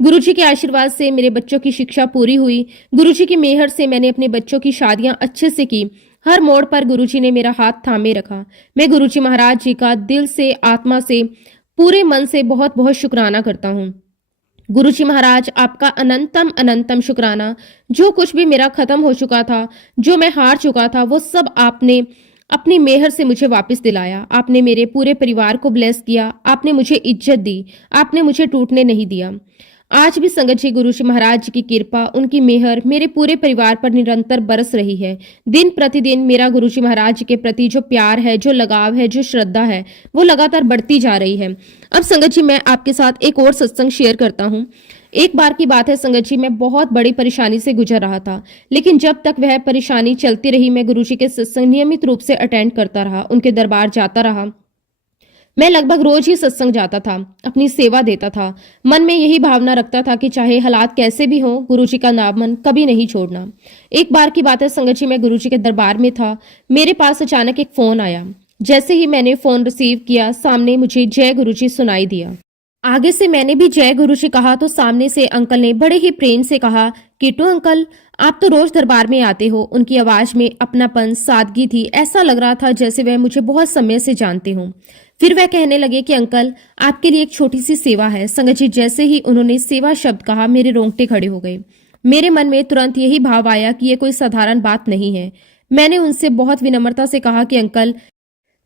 गुरुजी के आशीर्वाद से मेरे बच्चों की शिक्षा पूरी हुई। गुरुजी की मेहर से मैंने अपने बच्चों की शादियां अच्छे से की। हर मोड़ पर गुरुजी ने मेरा हाथ थामे रखा। मैं गुरुजी महाराज जी का दिल से, आत्मा से पूरे मन से बहुत बहुत शुक्राना करता हूँ। गुरुजी महाराज, आपका अनंतम अनंतम शुक्राना। जो कुछ भी मेरा खत्म हो चुका था, जो मैं हार चुका था, वो सब आपने अपनी मेहर से मुझे वापस दिलाया। आपने मेरे पूरे परिवार को ब्लेस किया, आपने मुझे इज्जत दी, आपने मुझे टूटने नहीं दिया। आज भी संगत जी, गुरुजी महाराज जी की कृपा, उनकी मेहर मेरे पूरे परिवार पर निरंतर बरस रही है। दिन प्रतिदिन मेरा गुरुजी महाराज जी के प्रति जो प्यार है, जो लगाव है, जो श्रद्धा है, वो लगातार बढ़ती जा रही है। अब संगत जी, मैं आपके साथ एक और सत्संग शेयर करता हूँ। एक बार की बात है संगत जी, मैं बहुत बड़ी परेशानी से गुजर रहा था, लेकिन जब तक वह परेशानी चलती रही, मैं गुरुजी के सत्संग नियमित रूप से अटेंड करता रहा, उनके दरबार जाता रहा। मैं लगभग रोज ही सत्संग जाता था, अपनी सेवा देता था। मन में यही भावना रखता था कि चाहे हालात कैसे भी हों, गुरुजी का नामन कभी नहीं छोड़ना। एक बार की बात है संगत जी, मैं गुरुजी के दरबार में था। मेरे पास अचानक एक फोन आया। जैसे ही मैंने फोन रिसीव किया, सामने मुझे जय गुरुजी सुनाई दिया। आगे से मैंने भी जय गुरुजी कहा तो सामने से अंकल ने बड़े ही प्रेम से कहा, किट्टू अंकल, आप तो रोज दरबार में आते हो। उनकी आवाज में अपनापन, सादगी थी। ऐसा लग रहा था जैसे वह मुझे बहुत समय से जानते हों। फिर वह कहने लगे कि अंकल, आपके लिए एक छोटी सी सेवा है। संगत जी, जैसे ही उन्होंने सेवा शब्द कहा, मेरे रोंगटे खड़े हो गए। मेरे मन में तुरंत यही भाव आया कि यह कोई साधारण बात नहीं है। मैंने उनसे बहुत विनम्रता से कहा कि अंकल,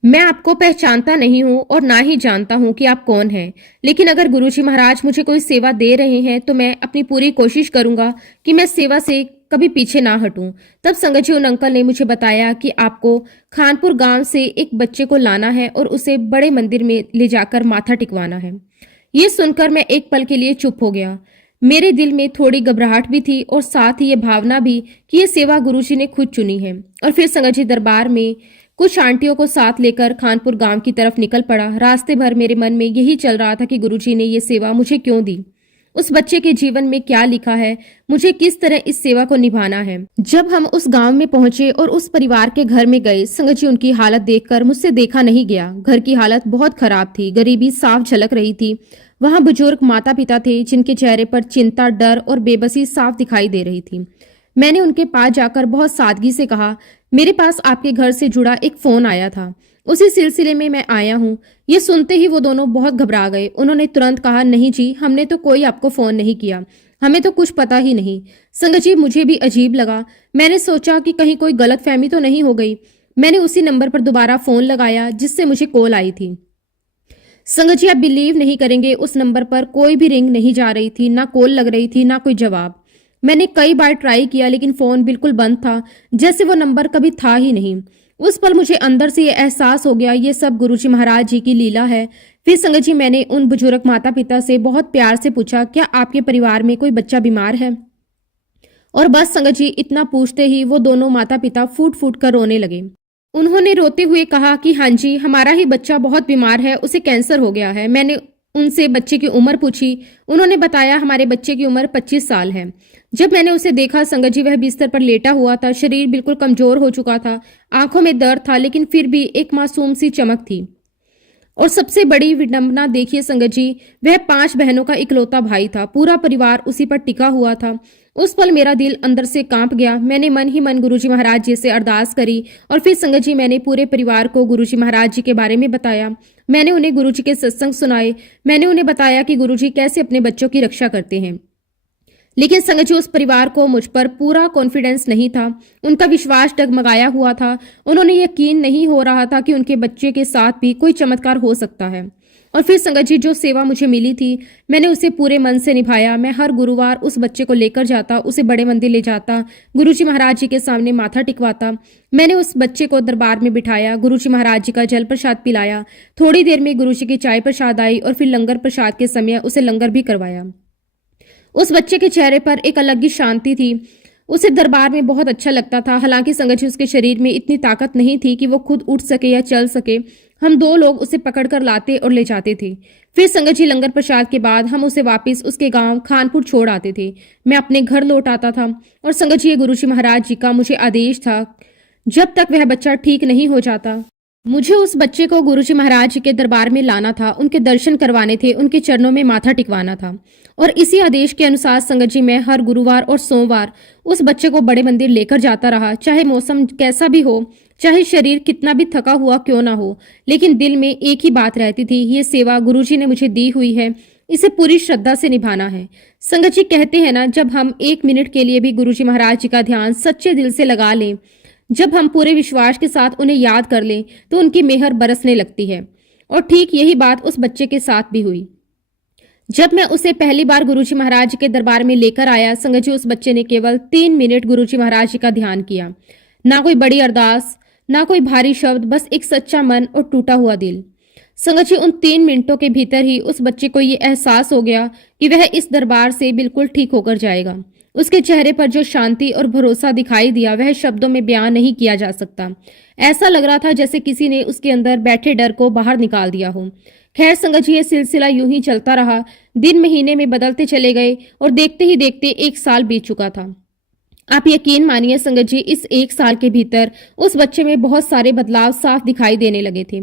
मैं आपको पहचानता नहीं हूँ और ना ही जानता हूँ कि आप कौन हैं, लेकिन अगर गुरुजी महाराज मुझे कोई सेवा दे रहे हैं तो मैं अपनी पूरी कोशिश करूंगा कि मैं सेवा से कभी पीछे ना हटूं। तब संगत जी, उन अंकल ने मुझे बताया कि आपको खानपुर गांव से एक बच्चे को लाना है और उसे बड़े मंदिर में ले जाकर माथा टिकवाना है। ये सुनकर मैं एक पल के लिए चुप हो गया। मेरे दिल में थोड़ी घबराहट भी थी और साथ ही ये भावना भी कि ये सेवा गुरुजी ने खुद चुनी है। और फिर संगत जी, दरबार में कुछ आंटियों को साथ लेकर खानपुर गांव की तरफ निकल पड़ा। रास्ते भर मेरे मन में यही चल रहा था कि गुरुजी ने ये सेवा मुझे क्यों दी, उस बच्चे के जीवन में क्या लिखा है, मुझे किस तरह इस सेवा को निभाना है। जब हम उस गांव में पहुंचे और उस परिवार के घर में गए, संगत जी, उनकी हालत देखकर मुझसे देखा नहीं गया। घर की हालत बहुत खराब थी, गरीबी साफ झलक रही थी। वहां बुजुर्ग माता पिता थे जिनके चेहरे पर चिंता, डर और बेबसी साफ दिखाई दे रही थी। मैंने उनके पास जाकर बहुत सादगी से कहा, मेरे पास आपके घर से जुड़ा एक फोन आया था, उसी सिलसिले में मैं आया हूँ। ये सुनते ही वो दोनों बहुत घबरा गए। उन्होंने तुरंत कहा, नहीं जी, हमने तो कोई आपको फोन नहीं किया, हमें तो कुछ पता ही नहीं। संगत जी, मुझे भी अजीब लगा। मैंने सोचा कि कहीं कोई गलतफहमी तो नहीं हो गई। मैंने उसी नंबर पर दोबारा फोन लगाया जिससे मुझे कॉल आई थी। संगत जी, आप बिलीव नहीं करेंगे, उस नंबर पर कोई भी रिंग नहीं जा रही थी, ना कॉल लग रही थी, ना कोई जवाब। मैंने कई बार ट्राई किया लेकिन फोन बिल्कुल बंद था, जैसे वो नंबर कभी था ही नहीं। उस पल मुझे अंदर से ये एहसास हो गया, ये सब गुरुजी महाराज जी की लीला है। फिर संगत जी, मैंने उन बुजुर्ग माता पिता से बहुत प्यार से पूछा, क्या आपके परिवार में कोई बच्चा बीमार है? और बस संगत जी, इतना पूछते ही वो दोनों माता पिता फूट फूट कर रोने लगे। उन्होंने रोते हुए कहा कि हाँ जी, हमारा ही बच्चा बहुत बीमार है, उसे कैंसर हो गया है। मैंने उनसे बच्चे की उम्र पूछी। उन्होंने बताया, हमारे बच्चे की उम्र 25 साल है। जब मैंने उसे देखा संगत जी, वह बिस्तर पर लेटा हुआ था, शरीर बिल्कुल कमजोर हो चुका था, आंखों में दर्द था, लेकिन फिर भी एक मासूम सी चमक थी। और सबसे बड़ी विडंबना देखिए संगत जी, वह 5 बहनों का इकलौता भाई था, पूरा परिवार उसी पर टिका हुआ था। उस पल मेरा दिल अंदर से कांप गया। मैंने मन ही मन गुरुजी महाराज जी से अरदास करी और फिर संगत जी, मैंने पूरे परिवार को गुरुजी महाराज जी के बारे में बताया। मैंने उन्हें गुरुजी के सत्संग सुनाए। मैंने उन्हें बताया कि गुरुजी कैसे अपने बच्चों की रक्षा करते हैं। लेकिन संगत जी, उस परिवार को मुझ पर पूरा कॉन्फिडेंस नहीं था। उनका विश्वास डगमगाया हुआ था। उन्होंने यकीन नहीं हो रहा था कि उनके बच्चे के साथ भी कोई चमत्कार हो सकता है। और फिर संगत जी, जो सेवा मुझे मिली थी, मैंने उसे पूरे मन से निभाया। मैं हर गुरुवार उस बच्चे को लेकर जाता, उसे बड़े मंदिर ले जाता, गुरुजी महाराज जी के सामने माथा टिकवाता। मैंने उस बच्चे को दरबार में बिठाया, गुरुजी महाराज जी का जल प्रसाद पिलाया। थोड़ी देर में गुरुजी की चाय प्रसाद आई और फिर लंगर प्रसाद के समय उसे लंगर भी करवाया। उस बच्चे के चेहरे पर एक अलग ही शांति थी। उसे दरबार में बहुत अच्छा लगता था। हालांकि संगत जी, उसके शरीर में इतनी ताकत नहीं थी कि वो खुद उठ सके या चल सके। हम 2 लोग उसे पकड़कर लाते और ले जाते थे। फिर संगत जी, लंगर प्रसाद के बाद हम उसे वापस उसके गांव खानपुर छोड़ आते थे। मैं अपने घर लौट आता था। और संगत जी, ये गुरुजी महाराज जी का मुझे आदेश था, जब तक वह बच्चा ठीक नहीं हो जाता, मुझे उस बच्चे को गुरुजी महाराज जी के दरबार में लाना था, उनके दर्शन करवाने थे, उनके चरणों में माथा टिकवाना था। और इसी आदेश के अनुसार संगत जी, मैं हर गुरुवार और सोमवार उस बच्चे को बड़े मंदिर लेकर जाता रहा, चाहे मौसम कैसा भी हो, चाहे शरीर कितना भी थका हुआ क्यों ना हो, लेकिन दिल में एक ही बात रहती थी, ये सेवा गुरुजी ने मुझे दी हुई है, इसे पूरी श्रद्धा से निभाना है। संगत जी कहते हैं ना, जब हम 1 मिनट के लिए भी गुरुजी महाराज जी का ध्यान सच्चे दिल से लगा लें, जब हम पूरे विश्वास के साथ उन्हें याद कर लें, तो उनकी मेहर बरसने लगती है। और ठीक यही बात उस बच्चे के साथ भी हुई। जब मैं उसे पहली बार गुरुजी महाराज जी के दरबार में लेकर आया, संगत जी उस बच्चे ने केवल 3 मिनट गुरुजी महाराज जी का ध्यान किया। ना कोई बड़ी अरदास, ना कोई भारी शब्द, बस एक सच्चा मन और टूटा हुआ दिल। संगत जी उन 3 मिनटों के भीतर ही उस बच्चे को ये एहसास हो गया कि वह इस दरबार से बिल्कुल ठीक होकर जाएगा। उसके चेहरे पर जो शांति और भरोसा दिखाई दिया, वह शब्दों में बयान नहीं किया जा सकता। ऐसा लग रहा था जैसे किसी ने उसके अंदर बैठे डर को बाहर निकाल दिया हो। खैर संगत जी, ये सिलसिला यूं ही चलता रहा। दिन महीने में बदलते चले गए और देखते ही देखते 1 साल बीत चुका था। आप यकीन मानिए संगत जी, इस 1 साल के भीतर उस बच्चे में बहुत सारे बदलाव साफ दिखाई देने लगे थे।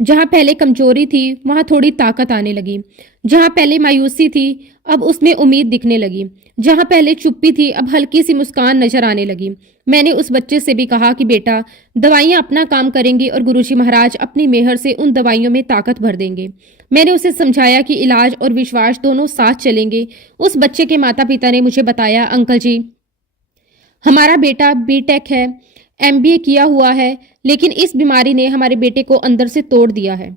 जहां पहले कमजोरी थी, वहां थोड़ी ताकत आने लगी। जहां पहले मायूसी थी, अब उसमें उम्मीद दिखने लगी। जहां पहले चुप्पी थी, अब हल्की सी मुस्कान नजर आने लगी। मैंने उस बच्चे से भी कहा कि बेटा, दवाइयां अपना काम करेंगी और गुरुजी महाराज अपनी मेहर से उन दवाइयों में ताकत भर देंगे। मैंने उसे समझाया कि इलाज और विश्वास दोनों साथ चलेंगे। उस बच्चे के माता पिता ने मुझे बताया, अंकल जी, हमारा बेटा बीटेक है, एमबीए किया हुआ है, लेकिन इस बीमारी ने हमारे बेटे को अंदर से तोड़ दिया है।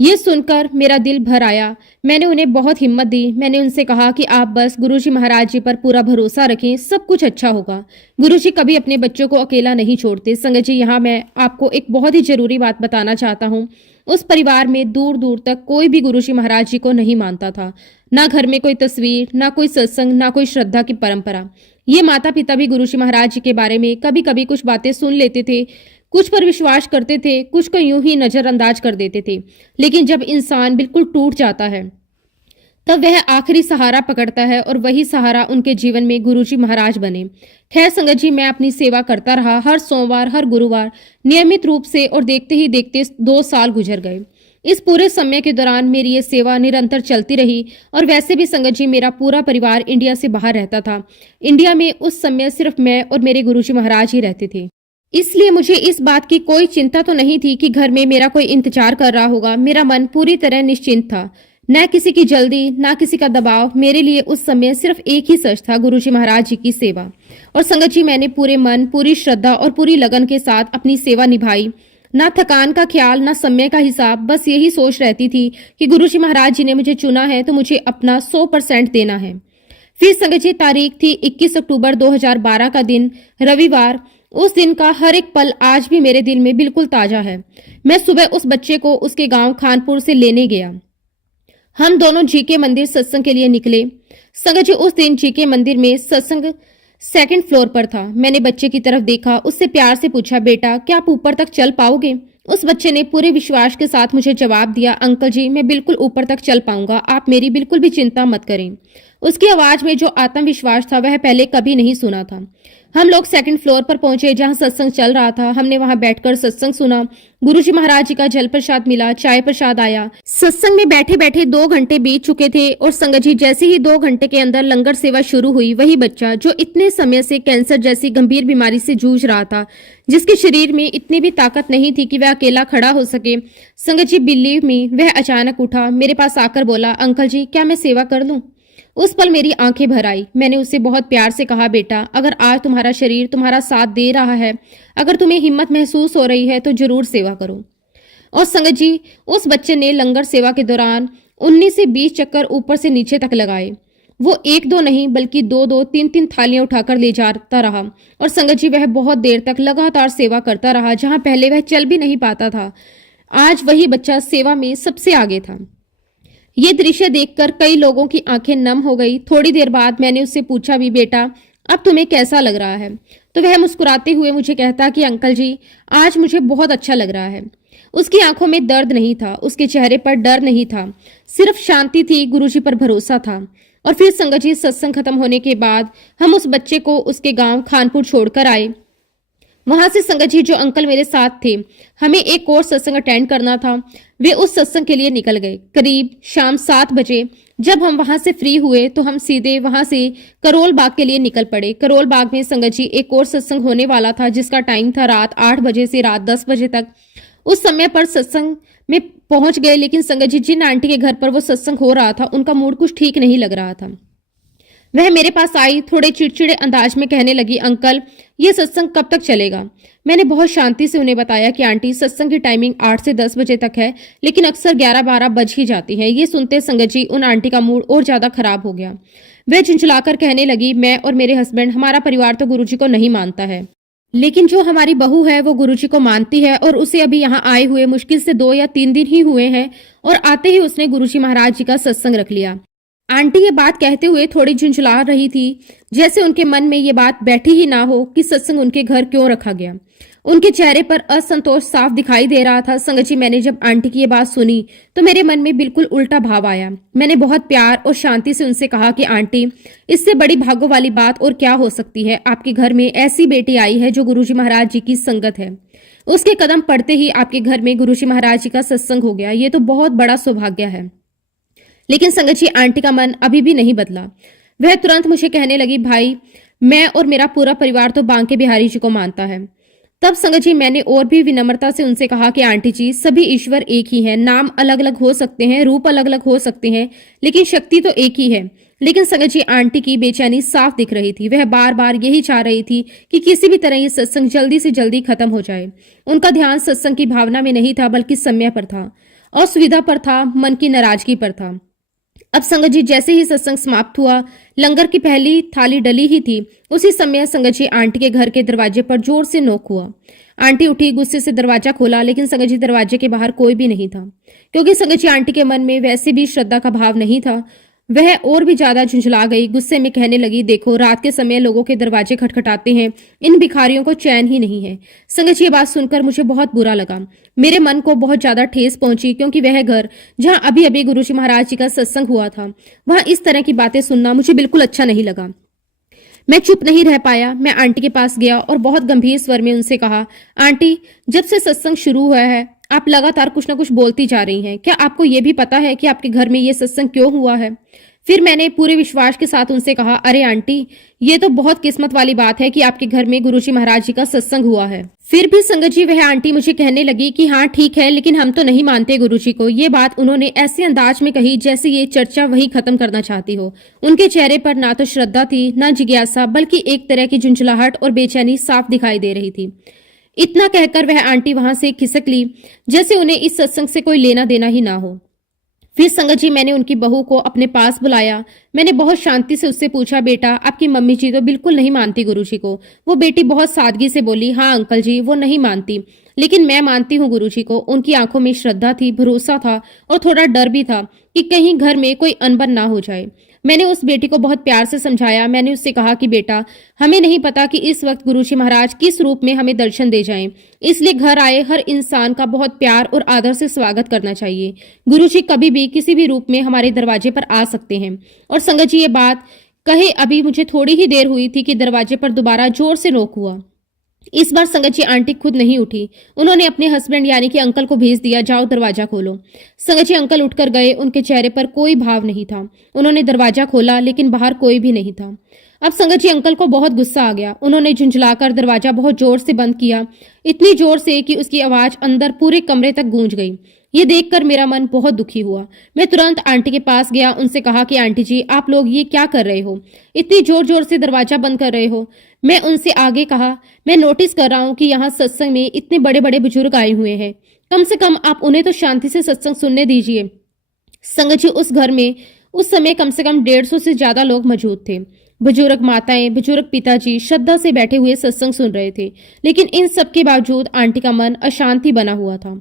ये सुनकर मेरा दिल भर आया। मैंने उन्हें बहुत हिम्मत दी। मैंने उनसे कहा कि आप बस गुरुजी महाराज जी पर पूरा भरोसा रखें, सब कुछ अच्छा होगा। गुरुजी कभी अपने बच्चों को अकेला नहीं छोड़ते। संगत जी, यहाँ मैं आपको एक बहुत ही जरूरी बात बताना चाहता हूँ। उस परिवार में दूर दूर तक कोई भी गुरुजी महाराज जी को नहीं मानता था। ना घर में कोई तस्वीर, ना कोई सत्संग, ना कोई श्रद्धा की परंपरा। ये माता पिता भी गुरुजी महाराज जी के बारे में कभी कभी कुछ बातें सुन लेते थे, कुछ पर विश्वास करते थे, कुछ को यूं ही नजरअंदाज कर देते थे। लेकिन जब इंसान बिल्कुल टूट जाता है, तब वह आखिरी सहारा पकड़ता है और वही सहारा उनके जीवन में गुरुजी महाराज बने। खैर संगत जी, मैं अपनी सेवा करता रहा, हर सोमवार, हर गुरुवार, नियमित रूप से, और देखते ही देखते 2 साल गुजर गए। इस पूरे समय के दौरान मेरी ये सेवा निरंतर चलती रही। और वैसे भी संगत जी, मेरा पूरा परिवार इंडिया से बाहर रहता था। इंडिया में उस समय सिर्फ मैं और मेरे गुरुजी महाराज ही रहते थे। इसलिए मुझे इस बात की कोई चिंता तो नहीं थी कि घर में मेरा कोई इंतजार कर रहा होगा। मेरा मन पूरी तरह निश्चिंत था। न किसी की जल्दी, न किसी का दबाव। मेरे लिए उस समय सिर्फ एक ही सच था, गुरुजी महाराज जी की सेवा। और संगत जी, मैंने पूरे मन, पूरी श्रद्धा और पूरी लगन के साथ अपनी सेवा निभाई। ना थकान का ख्याल, ना समय का हिसाब, बस यही सोच रहती थी कि गुरुजी महाराज जी ने मुझे चुना है तो मुझे अपना 100% देना है। फिर संगत जी, तारीख थी 21 अक्टूबर 2012 का दिन, रविवार। उस दिन का हर एक पल आज भी मेरे दिल में बिल्कुल ताजा है। मैं सुबह उस बच्चे को उसके गांव खानपुर से लेने गया। हम दोनों जीके मंदिर सत्संग के लिए निकले। संगत जी, उस दिन जीके मंदिर में सत्संग 2nd फ्लोर पर था। मैंने बच्चे की तरफ देखा, उससे प्यार से पूछा, बेटा, क्या आप ऊपर तक चल पाओगे? उस बच्चे ने पूरे विश्वास के साथ मुझे जवाब दिया, अंकल जी, मैं बिल्कुल ऊपर तक चल पाऊंगा, आप मेरी बिल्कुल भी चिंता मत करें। उसकी आवाज में जो आत्मविश्वास था, वह पहले कभी नहीं सुना था। हम लोग 2nd फ्लोर पर पहुंचे, जहां सत्संग चल रहा था। हमने वहां बैठकर सत्संग सुना। गुरुजी महाराज जी का जल प्रसाद मिला, चाय प्रसाद आया। सत्संग में बैठे बैठे 2 घंटे बीत चुके थे। और संगत जी, जैसे ही 2 घंटे के अंदर लंगर सेवा शुरू हुई, वही बच्चा जो इतने समय से कैंसर जैसी गंभीर बीमारी से जूझ रहा था, जिसके शरीर में इतनी भी ताकत नहीं थी कि वह अकेला खड़ा हो सके, संगत जी, बिलीव मी, वह अचानक उठा, मेरे पास आकर बोला, अंकल जी, क्या मैं सेवा कर लूं? उस पल मेरी आंखें भर आई। मैंने उसे बहुत प्यार से कहा, बेटा, अगर आज तुम्हारा शरीर तुम्हारा साथ दे रहा है, अगर तुम्हें हिम्मत महसूस हो रही है, तो जरूर सेवा करो। और संगत जी, उस बच्चे ने लंगर सेवा के दौरान 19 से 20 चक्कर ऊपर से नीचे तक लगाए। वो 1-2 नहीं, बल्कि 2-2, 3-3 थालियां उठाकर ले जाता रहा। और संगत जी, वह बहुत देर तक लगातार सेवा करता रहा। जहां पहले वह चल भी नहीं पाता था, आज वही बच्चा सेवा में सबसे आगे था। ये दृश्य देखकर कई लोगों की आंखें नम हो गई। थोड़ी देर बाद मैंने उससे पूछा भी, बेटा, अब तुम्हें कैसा लग रहा है? तो वह मुस्कुराते हुए मुझे कहता कि अंकल जी, आज मुझे बहुत अच्छा लग रहा है। उसकी आंखों में दर्द नहीं था, उसके चेहरे पर डर नहीं था, सिर्फ शांति थी, गुरुजी पर भरोसा था। और फिर संगत जी, सत्संग खत्म होने के बाद हम उस बच्चे को उसके गांव खानपुर छोड़कर आए। वहां से संगत जी जो अंकल मेरे साथ थे, हमें एक और सत्संग अटेंड करना था, वे उस सत्संग के लिए निकल गए। करीब शाम 7 बजे जब हम वहां से फ्री हुए तो हम सीधे वहां से करोल बाग के लिए निकल पड़े। करोल बाग में संगत जी एक और सत्संग होने वाला था जिसका टाइम था रात 8 बजे से रात 10 बजे तक। उस समय पर सत्संग में पहुंच गए, लेकिन संगत जी जिन आंटी के घर पर वो सत्संग हो रहा था उनका मूड कुछ ठीक नहीं लग रहा था। वह मेरे पास आई, थोड़े चिड़चिड़े अंदाज में कहने लगी, अंकल ये सत्संग कब तक चलेगा? मैंने बहुत शांति से उन्हें बताया कि आंटी सत्संग की टाइमिंग 8 से 10 बजे तक है, लेकिन अक्सर 11-12 बज ही जाती है। ये सुनते संगत जी उन आंटी का मूड और ज्यादा खराब हो गया। वह झुंझलाकर कहने लगी, मैं और मेरे हस्बैंड, हमारा परिवार तो गुरुजी को नहीं मानता है, लेकिन जो हमारी बहू है वो गुरुजी को मानती है और उसे अभी यहाँ आए हुए मुश्किल से 2 या 3 दिन ही हुए हैं और आते ही उसने गुरुजी महाराज जी का सत्संग रख लिया। आंटी ये बात कहते हुए थोड़ी झुंझला रही थी, जैसे उनके मन में ये बात बैठी ही ना हो कि सत्संग उनके घर क्यों रखा गया। उनके चेहरे पर असंतोष साफ दिखाई दे रहा था। संगत जी मैंने जब आंटी की ये बात सुनी तो मेरे मन में बिल्कुल उल्टा भाव आया। मैंने बहुत प्यार और शांति से उनसे कहा कि आंटी, इससे बड़ी भाग्य वाली बात और क्या हो सकती है? आपके घर में ऐसी बेटी आई है जो गुरुजी महाराज जी की संगत है। उसके कदम पड़ते ही आपके घर में गुरुजी महाराज जी का सत्संग हो गया। ये तो बहुत बड़ा सौभाग्य है। लेकिन संगत जी आंटी का मन अभी भी नहीं बदला। वह तुरंत मुझे कहने लगी, भाई मैं और मेरा पूरा परिवार तो बांके बिहारी जी को मानता है। तब संगत जी मैंने और भी विनम्रता से उनसे कहा कि आंटी जी, सभी ईश्वर एक ही हैं, नाम अलग अलग हो सकते हैं, रूप अलग अलग हो सकते हैं, लेकिन शक्ति तो एक ही है। लेकिन संगत जी आंटी की बेचैनी साफ दिख रही थी। वह बार बार यही चाह रही थी कि किसी भी तरह ये सत्संग जल्दी से जल्दी खत्म हो जाए। उनका ध्यान सत्संग की भावना में नहीं था बल्कि समय पर था, असुविधा पर था, मन की नाराजगी पर था। अब संगत जी जैसे ही सत्संग समाप्त हुआ, लंगर की पहली थाली डली ही थी, उसी समय संगत जी आंटी के घर के दरवाजे पर जोर से नोक हुआ। आंटी उठी, गुस्से से दरवाजा खोला, लेकिन संगत जी दरवाजे के बाहर कोई भी नहीं था। क्योंकि संगत जी आंटी के मन में वैसे भी श्रद्धा का भाव नहीं था, वह और भी ज्यादा झुंझला गई। गुस्से में कहने लगी, देखो रात के समय लोगों के दरवाजे खटखटाते हैं, इन भिखारियों को चैन ही नहीं है। संगत जी ये बात सुनकर मुझे बहुत बुरा लगा। मेरे मन को बहुत ज्यादा ठेस पहुंची, क्योंकि वह घर जहां अभी अभी गुरुजी महाराज जी का सत्संग हुआ था, वहां इस तरह की बातें सुनना मुझे बिल्कुल अच्छा नहीं लगा। मैं चुप नहीं रह पाया। मैं आंटी के पास गया और बहुत गंभीर स्वर में उनसे कहा, आंटी जब से सत्संग शुरू हुआ है आप लगातार कुछ न कुछ बोलती जा रही हैं। क्या आपको ये भी पता है कि आपके घर में ये सत्संग क्यों हुआ है? फिर मैंने पूरे विश्वास के साथ उनसे कहा, अरे आंटी, ये तो बहुत किस्मत वाली बात है कि आपके घर में गुरुजी महाराज जी का सत्संग हुआ है। फिर भी संगत जी वह आंटी मुझे कहने लगी कि हाँ ठीक है, लेकिन हम तो नहीं मानते गुरुजी को। ये बात उन्होंने ऐसे अंदाज में कही जैसे ये चर्चा वही खत्म करना चाहती हो। उनके चेहरे पर ना तो श्रद्धा थी, ना जिज्ञासा, बल्कि एक तरह की झुंझलाहट और बेचैनी साफ दिखाई दे रही थी। इतना कहकर वह आंटी वहां से खिसक ली, जैसे उन्हें इस सत्संग से कोई लेना देना ही ना हो। फिर संगत जी मैंने उनकी बहू को अपने पास बुलाया। मैंने बहुत शांति से उससे पूछा, बेटा आपकी मम्मी जी तो बिल्कुल नहीं मानती गुरुजी को। वो बेटी बहुत सादगी से बोली, हाँ अंकल जी वो नहीं मानती, लेकिन मैं मानती हूँ गुरुजी को। उनकी आंखों में श्रद्धा थी, भरोसा था और थोड़ा डर भी था कि कहीं घर में कोई अनबन ना हो जाए। मैंने उस बेटी को बहुत प्यार से समझाया। मैंने उससे कहा कि बेटा हमें नहीं पता कि इस वक्त गुरुजी महाराज किस रूप में हमें दर्शन दे जाएं, इसलिए घर आए हर इंसान का बहुत प्यार और आदर से स्वागत करना चाहिए। गुरुजी कभी भी किसी भी रूप में हमारे दरवाजे पर आ सकते हैं। और संगत जी ये बात कहे अभी मुझे थोड़ी ही देर हुई थी कि दरवाजे पर दोबारा जोर से नोक हुआ। इस बार संगत जी आंटी खुद नहीं उठी, उन्होंने अपने हस्बैंड यानी कि अंकल को भेज दिया, जाओ दरवाजा खोलो। संगत जी अंकल उठकर गए। उनके चेहरे पर कोई भाव नहीं था। उन्होंने दरवाजा खोला, लेकिन बाहर कोई भी नहीं था। अब संगत जी अंकल को बहुत गुस्सा आ गया। उन्होंने झुंझलाकर दरवाजा बहुत जोर से बंद किया, इतनी जोर से कि उसकी आवाज अंदर पूरे कमरे तक गूंज गई। ये देखकर मेरा मन बहुत दुखी हुआ। मैं तुरंत आंटी के पास गया, उनसे कहा कि आंटी जी आप लोग ये क्या कर रहे हो, इतनी जोर जोर से दरवाजा बंद कर रहे हो। मैं उनसे आगे कहा, मैं नोटिस कर रहा हूँ कि यहाँ सत्संग में इतने बड़े बड़े बुजुर्ग आए हुए हैं, कम से कम आप उन्हें तो शांति से सत्संग सुनने दीजिए। संगत जी उस घर में उस समय कम से कम 150 से ज्यादा लोग मौजूद थे। बुजुर्ग माताएं, बुजुर्ग पिताजी श्रद्धा से बैठे हुए सत्संग सुन रहे थे, लेकिन इन सब के बावजूद आंटी का मन अशांति बना हुआ था।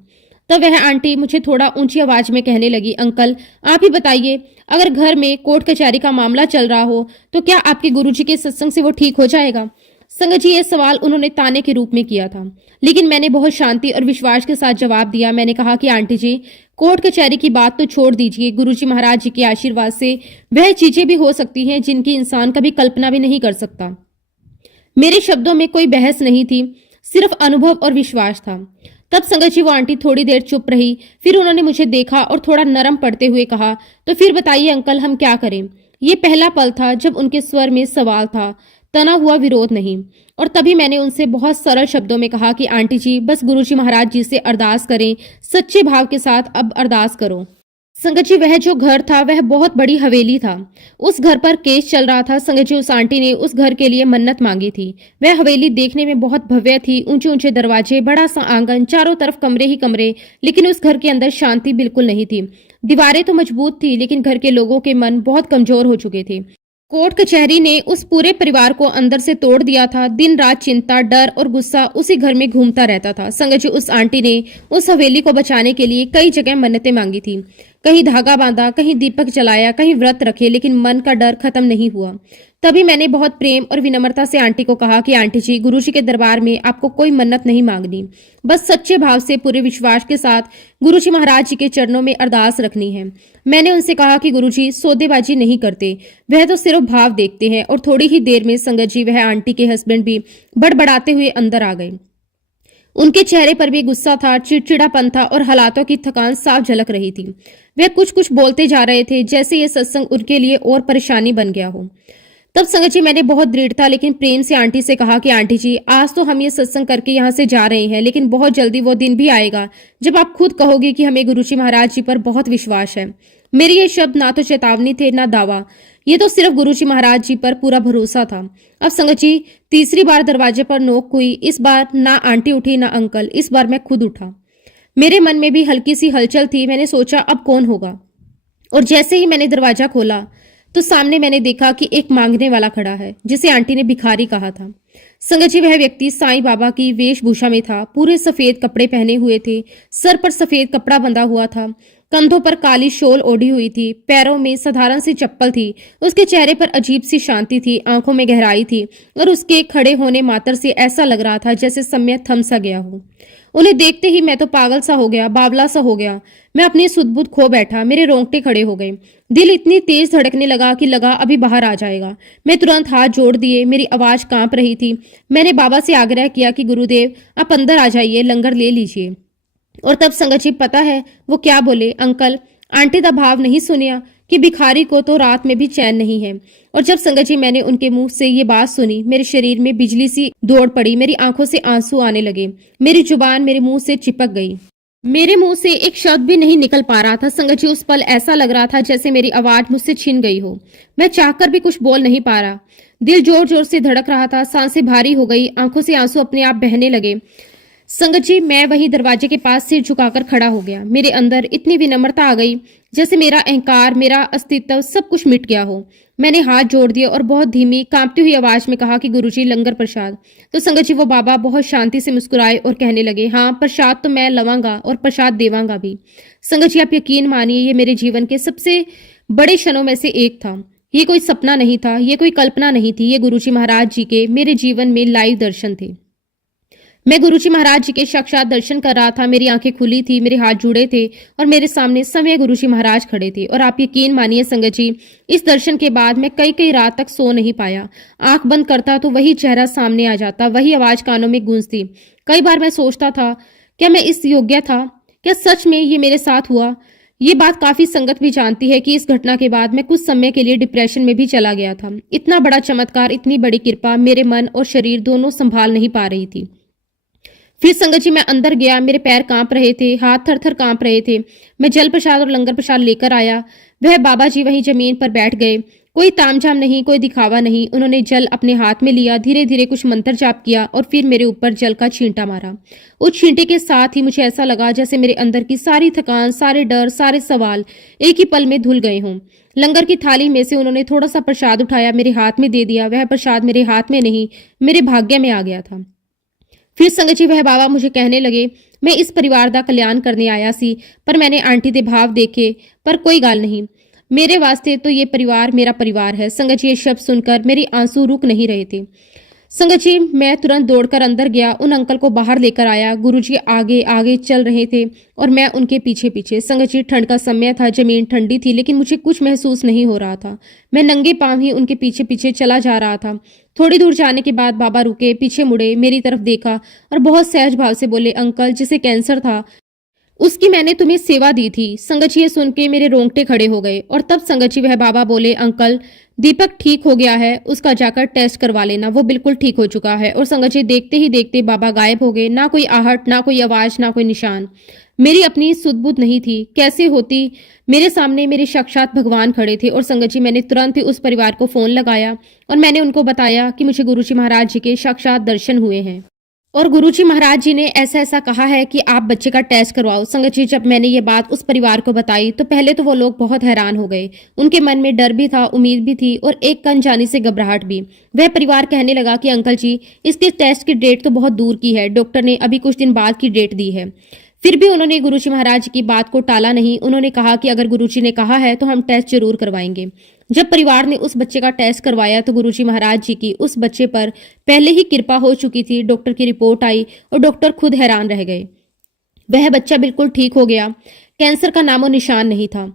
तब वह आंटी मुझे थोड़ा ऊंची आवाज में कहने लगी, अंकल आप ही बताइए, अगर घर में कोर्ट कचहरी का मामला चल रहा हो तो क्या आपके गुरुजी के सत्संग से वो ठीक हो जाएगा? संगत जी ये सवाल उन्होंने ताने के रूप में किया था, लेकिन मैंने बहुत शांति और विश्वास के साथ जवाब दिया। मैंने कहा कि आंटी जी कोर्ट कचहरी की बात तो छोड़ दीजिए, गुरुजी महाराज जी के आशीर्वाद से वह चीजें भी हो सकती हैं जिनकी इंसान कभी कल्पना भी नहीं कर सकता। मेरे शब्दों में कोई बहस नहीं थी। सिर्फ अनुभव और विश्वास था। तब संगत जी वो आंटी थोड़ी देर चुप रही, फिर उन्होंने मुझे देखा और थोड़ा नरम पड़ते हुए कहा, तो फिर बताइए अंकल, हम क्या करें। ये पहला पल था जब उनके स्वर में सवाल था, तना हुआ विरोध नहीं। और तभी मैंने उनसे बहुत सरल शब्दों में कहा कि आंटी जी, बस गुरुजी महाराज जी से अरदास करें, सच्चे भाव के साथ अब अरदास करो। संगत जी वह जो घर था वह बहुत बड़ी हवेली था। उस घर पर केस चल रहा था। संगत जी उस आंटी ने उस घर के लिए मन्नत मांगी थी। वह हवेली देखने में बहुत भव्य थी, ऊंचे ऊंचे दरवाजे, बड़ा सा आंगन, चारों तरफ कमरे ही कमरे, लेकिन उस घर के अंदर शांति बिल्कुल नहीं थी। दीवारें तो मजबूत थी, लेकिन घर के लोगों के मन बहुत कमजोर हो चुके थे। कोर्ट कचहरी ने उस पूरे परिवार को अंदर से तोड़ दिया था। दिन रात चिंता, डर और गुस्सा उसी घर में घूमता रहता था। संगत जी उस आंटी ने उस हवेली को बचाने के लिए कई जगह मन्नतें मांगी थी। कहीं धागा बांधा, कहीं दीपक जलाया, कहीं व्रत रखे, लेकिन मन का डर खत्म नहीं हुआ। तभी मैंने बहुत प्रेम और विनम्रता से आंटी को कहा कि आंटी जी, गुरुजी के दरबार में आपको कोई मन्नत नहीं मांगनी, बस सच्चे भाव से पूरे विश्वास के साथ गुरुजी महाराज जी के चरणों में अरदास रखनी है। मैंने उनसे कहा कि गुरुजी सौदेबाजी नहीं करते, वह तो सिर्फ भाव देखते हैं। और थोड़ी ही देर में संगत जी वह आंटी के हस्बैंड भी बड़बड़ाते हुए अंदर आ गए। उनके चेहरे पर भी गुस्सा था, चिड़चिड़ापन था और हालातों की थकान साफ झलक रही थी। वे कुछ कुछ बोलते जा रहे थे, जैसे ये सत्संग उनके लिए और परेशानी बन गया हो। तब संगत जी मैंने बहुत दृढ़ता लेकिन प्रेम से आंटी से कहा कि आंटी जी, आज तो हम ये सत्संग करके यहाँ से जा रहे हैं, लेकिन बहुत जल्दी वो दिन भी आएगा जब आप खुद कहोगे कि हमें गुरुजी महाराज जी पर बहुत विश्वास है। मेरे ये शब्द ना तो चेतावनी थे ना दावा, ये तो सिर्फ गुरुजी महाराज जी पर पूरा भरोसा था। अब संगत जी तीसरी बार दरवाजे पर नोक हुई। इस बार ना आंटी उठी ना अंकल, इस बार मैं खुद उठा। मेरे मन में भी हल्की सी हलचल थी। मैंने सोचा अब कौन होगा, और जैसे ही मैंने दरवाजा खोला तो सामने मैंने देखा कि एक मांगने वाला खड़ा है, जिसे आंटी ने भिखारी कहा था। संगत जी वह व्यक्ति साईं बाबा की वेशभूषा में था। पूरे सफेद कपड़े पहने हुए थे, सर पर सफेद कपड़ा बंधा हुआ था, कंधों पर काली शॉल ओढ़ी हुई थी, पैरों में साधारण सी चप्पल थी। उसके चेहरे पर अजीब सी शांति थी, आंखों में गहराई थी, और उसके खड़े होने मात्र से ऐसा लग रहा था जैसे समय थम सा गया हो। उन्हें देखते ही मैं तो पागल सा हो गया, बावला सा हो गया। मैं अपनी सुध-बुध खो बैठा, मेरे रोंगटे खड़े हो गए। दिल इतनी तेज धड़कने लगा कि लगा अभी बाहर आ जाएगा। मैं तुरंत हाथ जोड़ दिए, मेरी आवाज कांप रही थी। मैंने बाबा से आग्रह किया कि गुरुदेव आप अंदर आ जाइए, लंगर ले लीजिए। और तब संगत जी पता है वो क्या बोले, अंकल आंटी दा भाव नहीं सुनिया कि भिखारी को तो रात में भी चैन नहीं है। और जब संगत जी मैंने उनके मुंह से ये बात सुनी, मेरे शरीर में बिजली सी दौड़ पड़ी, मेरी आंखों से आंसू आने लगे, मेरी जुबान मेरे मुंह से चिपक गई, मेरे मुंह से एक शब्द भी नहीं निकल पा रहा था। संगत जी उस पल ऐसा लग रहा था जैसे मेरी आवाज मुझसे छिन गई हो। मैं चाहकर भी कुछ बोल नहीं पा रहा। दिल जोर जोर से धड़क रहा था, सांसें भारी हो गई, आंखों से आंसू अपने आप बहने लगे। संगत जी मैं वहीं दरवाजे के पास सिर झुकाकर खड़ा हो गया। मेरे अंदर इतनी विनम्रता आ गई जैसे मेरा अहंकार, मेरा अस्तित्व सब कुछ मिट गया हो। मैंने हाथ जोड़ दिए और बहुत धीमी कांपती हुई आवाज में कहा कि गुरुजी लंगर प्रसाद। तो संगत जी वो बाबा बहुत शांति से मुस्कुराए और कहने लगे, हाँ प्रसाद तो मैं लवांगा और प्रसाद देवांगा भी। संगत जी आप यकीन मानिए ये मेरे जीवन के सबसे बड़े क्षणों में से एक था। ये कोई सपना नहीं था, ये कोई कल्पना नहीं थी, ये गुरुजी महाराज जी के मेरे जीवन में लाइव दर्शन थे। मैं गुरुजी महाराज जी के साक्षात दर्शन कर रहा था। मेरी आंखें खुली थी, मेरे हाथ जुड़े थे और मेरे सामने स्वयं गुरुजी महाराज खड़े थे। और आप यकीन मानिए संगत जी इस दर्शन के बाद मैं कई कई रात तक सो नहीं पाया। आंख बंद करता तो वही चेहरा सामने आ जाता, वही आवाज कानों में गूंजती। कई बार मैं सोचता था क्या मैं इस योग्य था, क्या सच में ये मेरे साथ हुआ। ये बात काफी संगत भी जानती है कि इस घटना के बाद मैं कुछ समय के लिए डिप्रेशन में भी चला गया था। इतना बड़ा चमत्कार, इतनी बड़ी कृपा मेरे मन और शरीर दोनों संभाल नहीं पा रही थी। फिर संगत जी मैं अंदर गया, मेरे पैर कांप रहे थे, हाथ थर थर कांप रहे थे। मैं जल प्रसाद और लंगर प्रसाद लेकर आया। वह बाबा जी वहीं जमीन पर बैठ गए। कोई तामझाम नहीं, कोई दिखावा नहीं। उन्होंने जल अपने हाथ में लिया, धीरे धीरे कुछ मंत्र जाप किया और फिर मेरे ऊपर जल का छींटा मारा। उस छींटे के साथ ही मुझे ऐसा लगा जैसे मेरे अंदर की सारी थकान, सारे डर, सारे सवाल एक ही पल में धुल गए हों। लंगर की थाली में से उन्होंने थोड़ा सा प्रसाद उठाया, मेरे हाथ में दे दिया। वह प्रसाद मेरे हाथ में नहीं, मेरे भाग्य में आ गया था। फिर संगत जी वह बाबा मुझे कहने लगे, मैं इस परिवार का कल्याण करने आया सी, पर मैंने आंटी दे भाव देखे, पर कोई गाल नहीं। मेरे वास्ते तो ये परिवार मेरा परिवार है। संगत जी ये शब्द सुनकर मेरी आंसू रुक नहीं रहे थे। संगत जी, मैं तुरंत दौड़कर अंदर गया, उन अंकल को बाहर लेकर आया। गुरुजी आगे आगे चल रहे थे और मैं उनके पीछे पीछे। संगत जी, ठंड का समय था, जमीन ठंडी थी, लेकिन मुझे कुछ महसूस नहीं हो रहा था। मैं नंगे पांव ही उनके पीछे पीछे चला जा रहा था। थोड़ी दूर जाने के बाद बाबा रुके, पीछे मुड़े, मेरी तरफ देखा और बहुत सहज भाव से बोले, अंकल, जिसे कैंसर था उसकी मैंने तुम्हें सेवा दी थी। संगत जी, ये सुन के मेरे रोंगटे खड़े हो गए और तब संगत जी वह बाबा बोले, अंकल, दीपक ठीक हो गया है, उसका जाकर टेस्ट करवा लेना, वो बिल्कुल ठीक हो चुका है। और संगत जी, देखते ही देखते बाबा गायब हो गए। ना कोई आहट, ना कोई आवाज, ना कोई निशान। मेरी अपनी सुध-बुध नहीं थी, कैसे होती। मेरे सामने मेरे साक्षात भगवान खड़े थे। और संगत जी, मैंने तुरंत ही उस परिवार को फोन लगाया और मैंने उनको बताया कि मुझे गुरुजी महाराज जी के साक्षात दर्शन हुए हैं और गुरुजी महाराज जी ने ऐसा ऐसा कहा है कि आप बच्चे का टेस्ट करवाओ। संगत जी, जब मैंने ये बात उस परिवार को बताई तो पहले तो वो लोग बहुत हैरान हो गए। उनके मन में डर भी था, उम्मीद भी थी और एक कन जाने से घबराहट भी। वह परिवार कहने लगा कि अंकल जी, इसके टेस्ट की डेट तो बहुत दूर की है, डॉक्टर ने अभी कुछ दिन बाद की डेट दी है। फिर भी उन्होंने गुरुजी महाराज की बात को टाला नहीं। उन्होंने कहा कि अगर गुरुजी ने कहा है तो हम टेस्ट जरूर करवाएंगे। जब परिवार ने उस बच्चे का टेस्ट करवाया तो गुरुजी महाराज जी की उस बच्चे पर पहले ही कृपा हो चुकी थी। डॉक्टर की रिपोर्ट आई और डॉक्टर खुद हैरान रह गए। वह बच्चा बिल्कुल ठीक हो गया। कैंसर का नामो निशान नहीं था।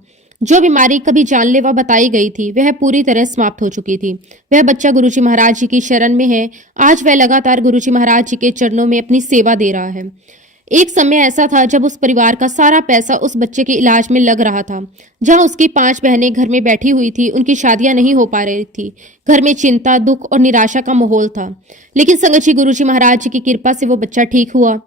जो बीमारी कभी जानलेवा बताई गई थी वह पूरी तरह समाप्त हो चुकी थी। वह बच्चा गुरुजी महाराज जी की शरण में है। आज वह लगातार गुरुजी महाराज जी के चरणों में अपनी सेवा दे रहा है। एक समय ऐसा था जब उस परिवार का सारा पैसा उस बच्चे के इलाज में लग रहा था। जहां उसकी 5 बहनें घर में बैठी हुई थी, उनकी शादियां नहीं हो पा रही थी। घर में चिंता, दुख और निराशा का माहौल था। लेकिन संगत जी, गुरुजी महाराज जी की कृपा से वो बच्चा ठीक हुआ।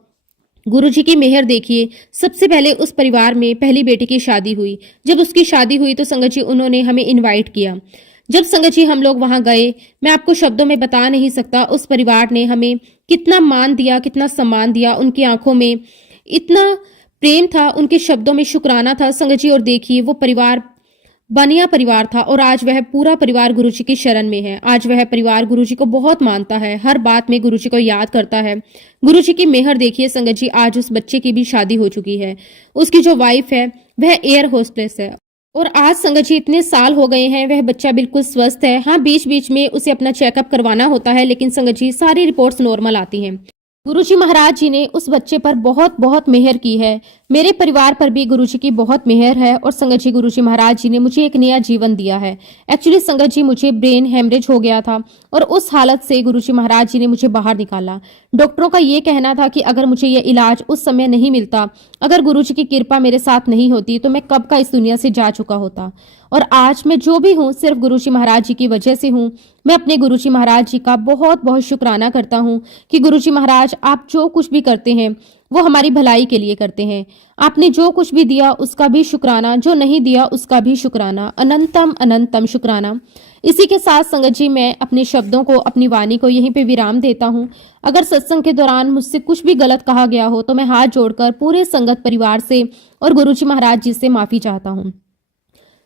गुरुजी की मेहर देखिए। सबसे पहले उस परिवार में पहली बेटी की शादी हुई। जब उसकी शादी हुई तो संगत जी, उन्होंने हमें इनवाइट किया। जब संगत जी हम लोग वहां गए, मैं आपको शब्दों में बता नहीं सकता उस परिवार ने हमें कितना मान दिया, कितना सम्मान दिया। उनकी आंखों में इतना प्रेम था, उनके शब्दों में शुक्राना था। संगत जी, और देखिए वो परिवार बनिया परिवार था और आज वह पूरा परिवार गुरुजी की शरण में है। आज वह परिवार गुरुजी को बहुत मानता है, हर बात में गुरुजी को याद करता है। गुरुजी की मेहर देखिए संगत जी, आज उस बच्चे की भी शादी हो चुकी है। उसकी जो वाइफ है वह एयर होस्टेस है और आज संगत जी इतने साल हो गए हैं, वह बच्चा बिल्कुल स्वस्थ है। हाँ, बीच बीच में उसे अपना चेकअप करवाना होता है, लेकिन संगत जी सारी रिपोर्ट्स नॉर्मल आती हैं। गुरुजी महाराज जी ने उस बच्चे पर बहुत बहुत मेहर की है। मेरे परिवार पर भी गुरुजी की बहुत मेहर है और संगत जी, गुरुजी महाराज जी ने मुझे एक नया जीवन दिया है। एक्चुअली संगत जी, मुझे ब्रेन हेमरेज हो गया था और उस हालत से गुरुजी महाराज जी ने मुझे बाहर निकाला। डॉक्टरों का ये कहना था कि अगर मुझे ये इलाज उस समय नहीं मिलता, अगर गुरुजी की कृपा मेरे साथ नहीं होती, तो मैं कब का इस दुनिया से जा चुका होता। और आज मैं जो भी हूँ सिर्फ गुरुजी महाराज जी की वजह से हूँ। मैं अपने गुरुजी महाराज जी का बहुत बहुत शुक्राना करता हूँ कि गुरुजी महाराज, आप जो कुछ भी करते हैं वो हमारी भलाई के लिए करते हैं। आपने जो कुछ भी दिया उसका भी शुक्राना, जो नहीं दिया उसका भी शुक्राना, अनंतम अनंतम शुक्राना। इसी के साथ संगत जी, मैं अपने शब्दों को, अपनी वाणी को यहीं पे विराम देता हूँ। अगर सत्संग के दौरान मुझसे कुछ भी गलत कहा गया हो तो मैं हाथ जोड़कर पूरे संगत परिवार से और गुरुजी महाराज जी से माफी चाहता हूँ।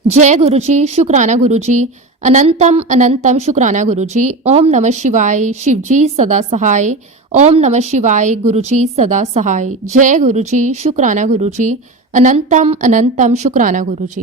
जय गुरुजी, शुक्राना गुरुजी, अनंतम अनंतम शुक्राना गुरुजी। ओम नमः शिवाय, शिवजी सदा सहाय। ओम नमः शिवाय, गुरुजी सदा सहाय। जय गुरुजी, शुक्राना गुरुजी, अनंतम अनंतम शुक्राना गुरुजी।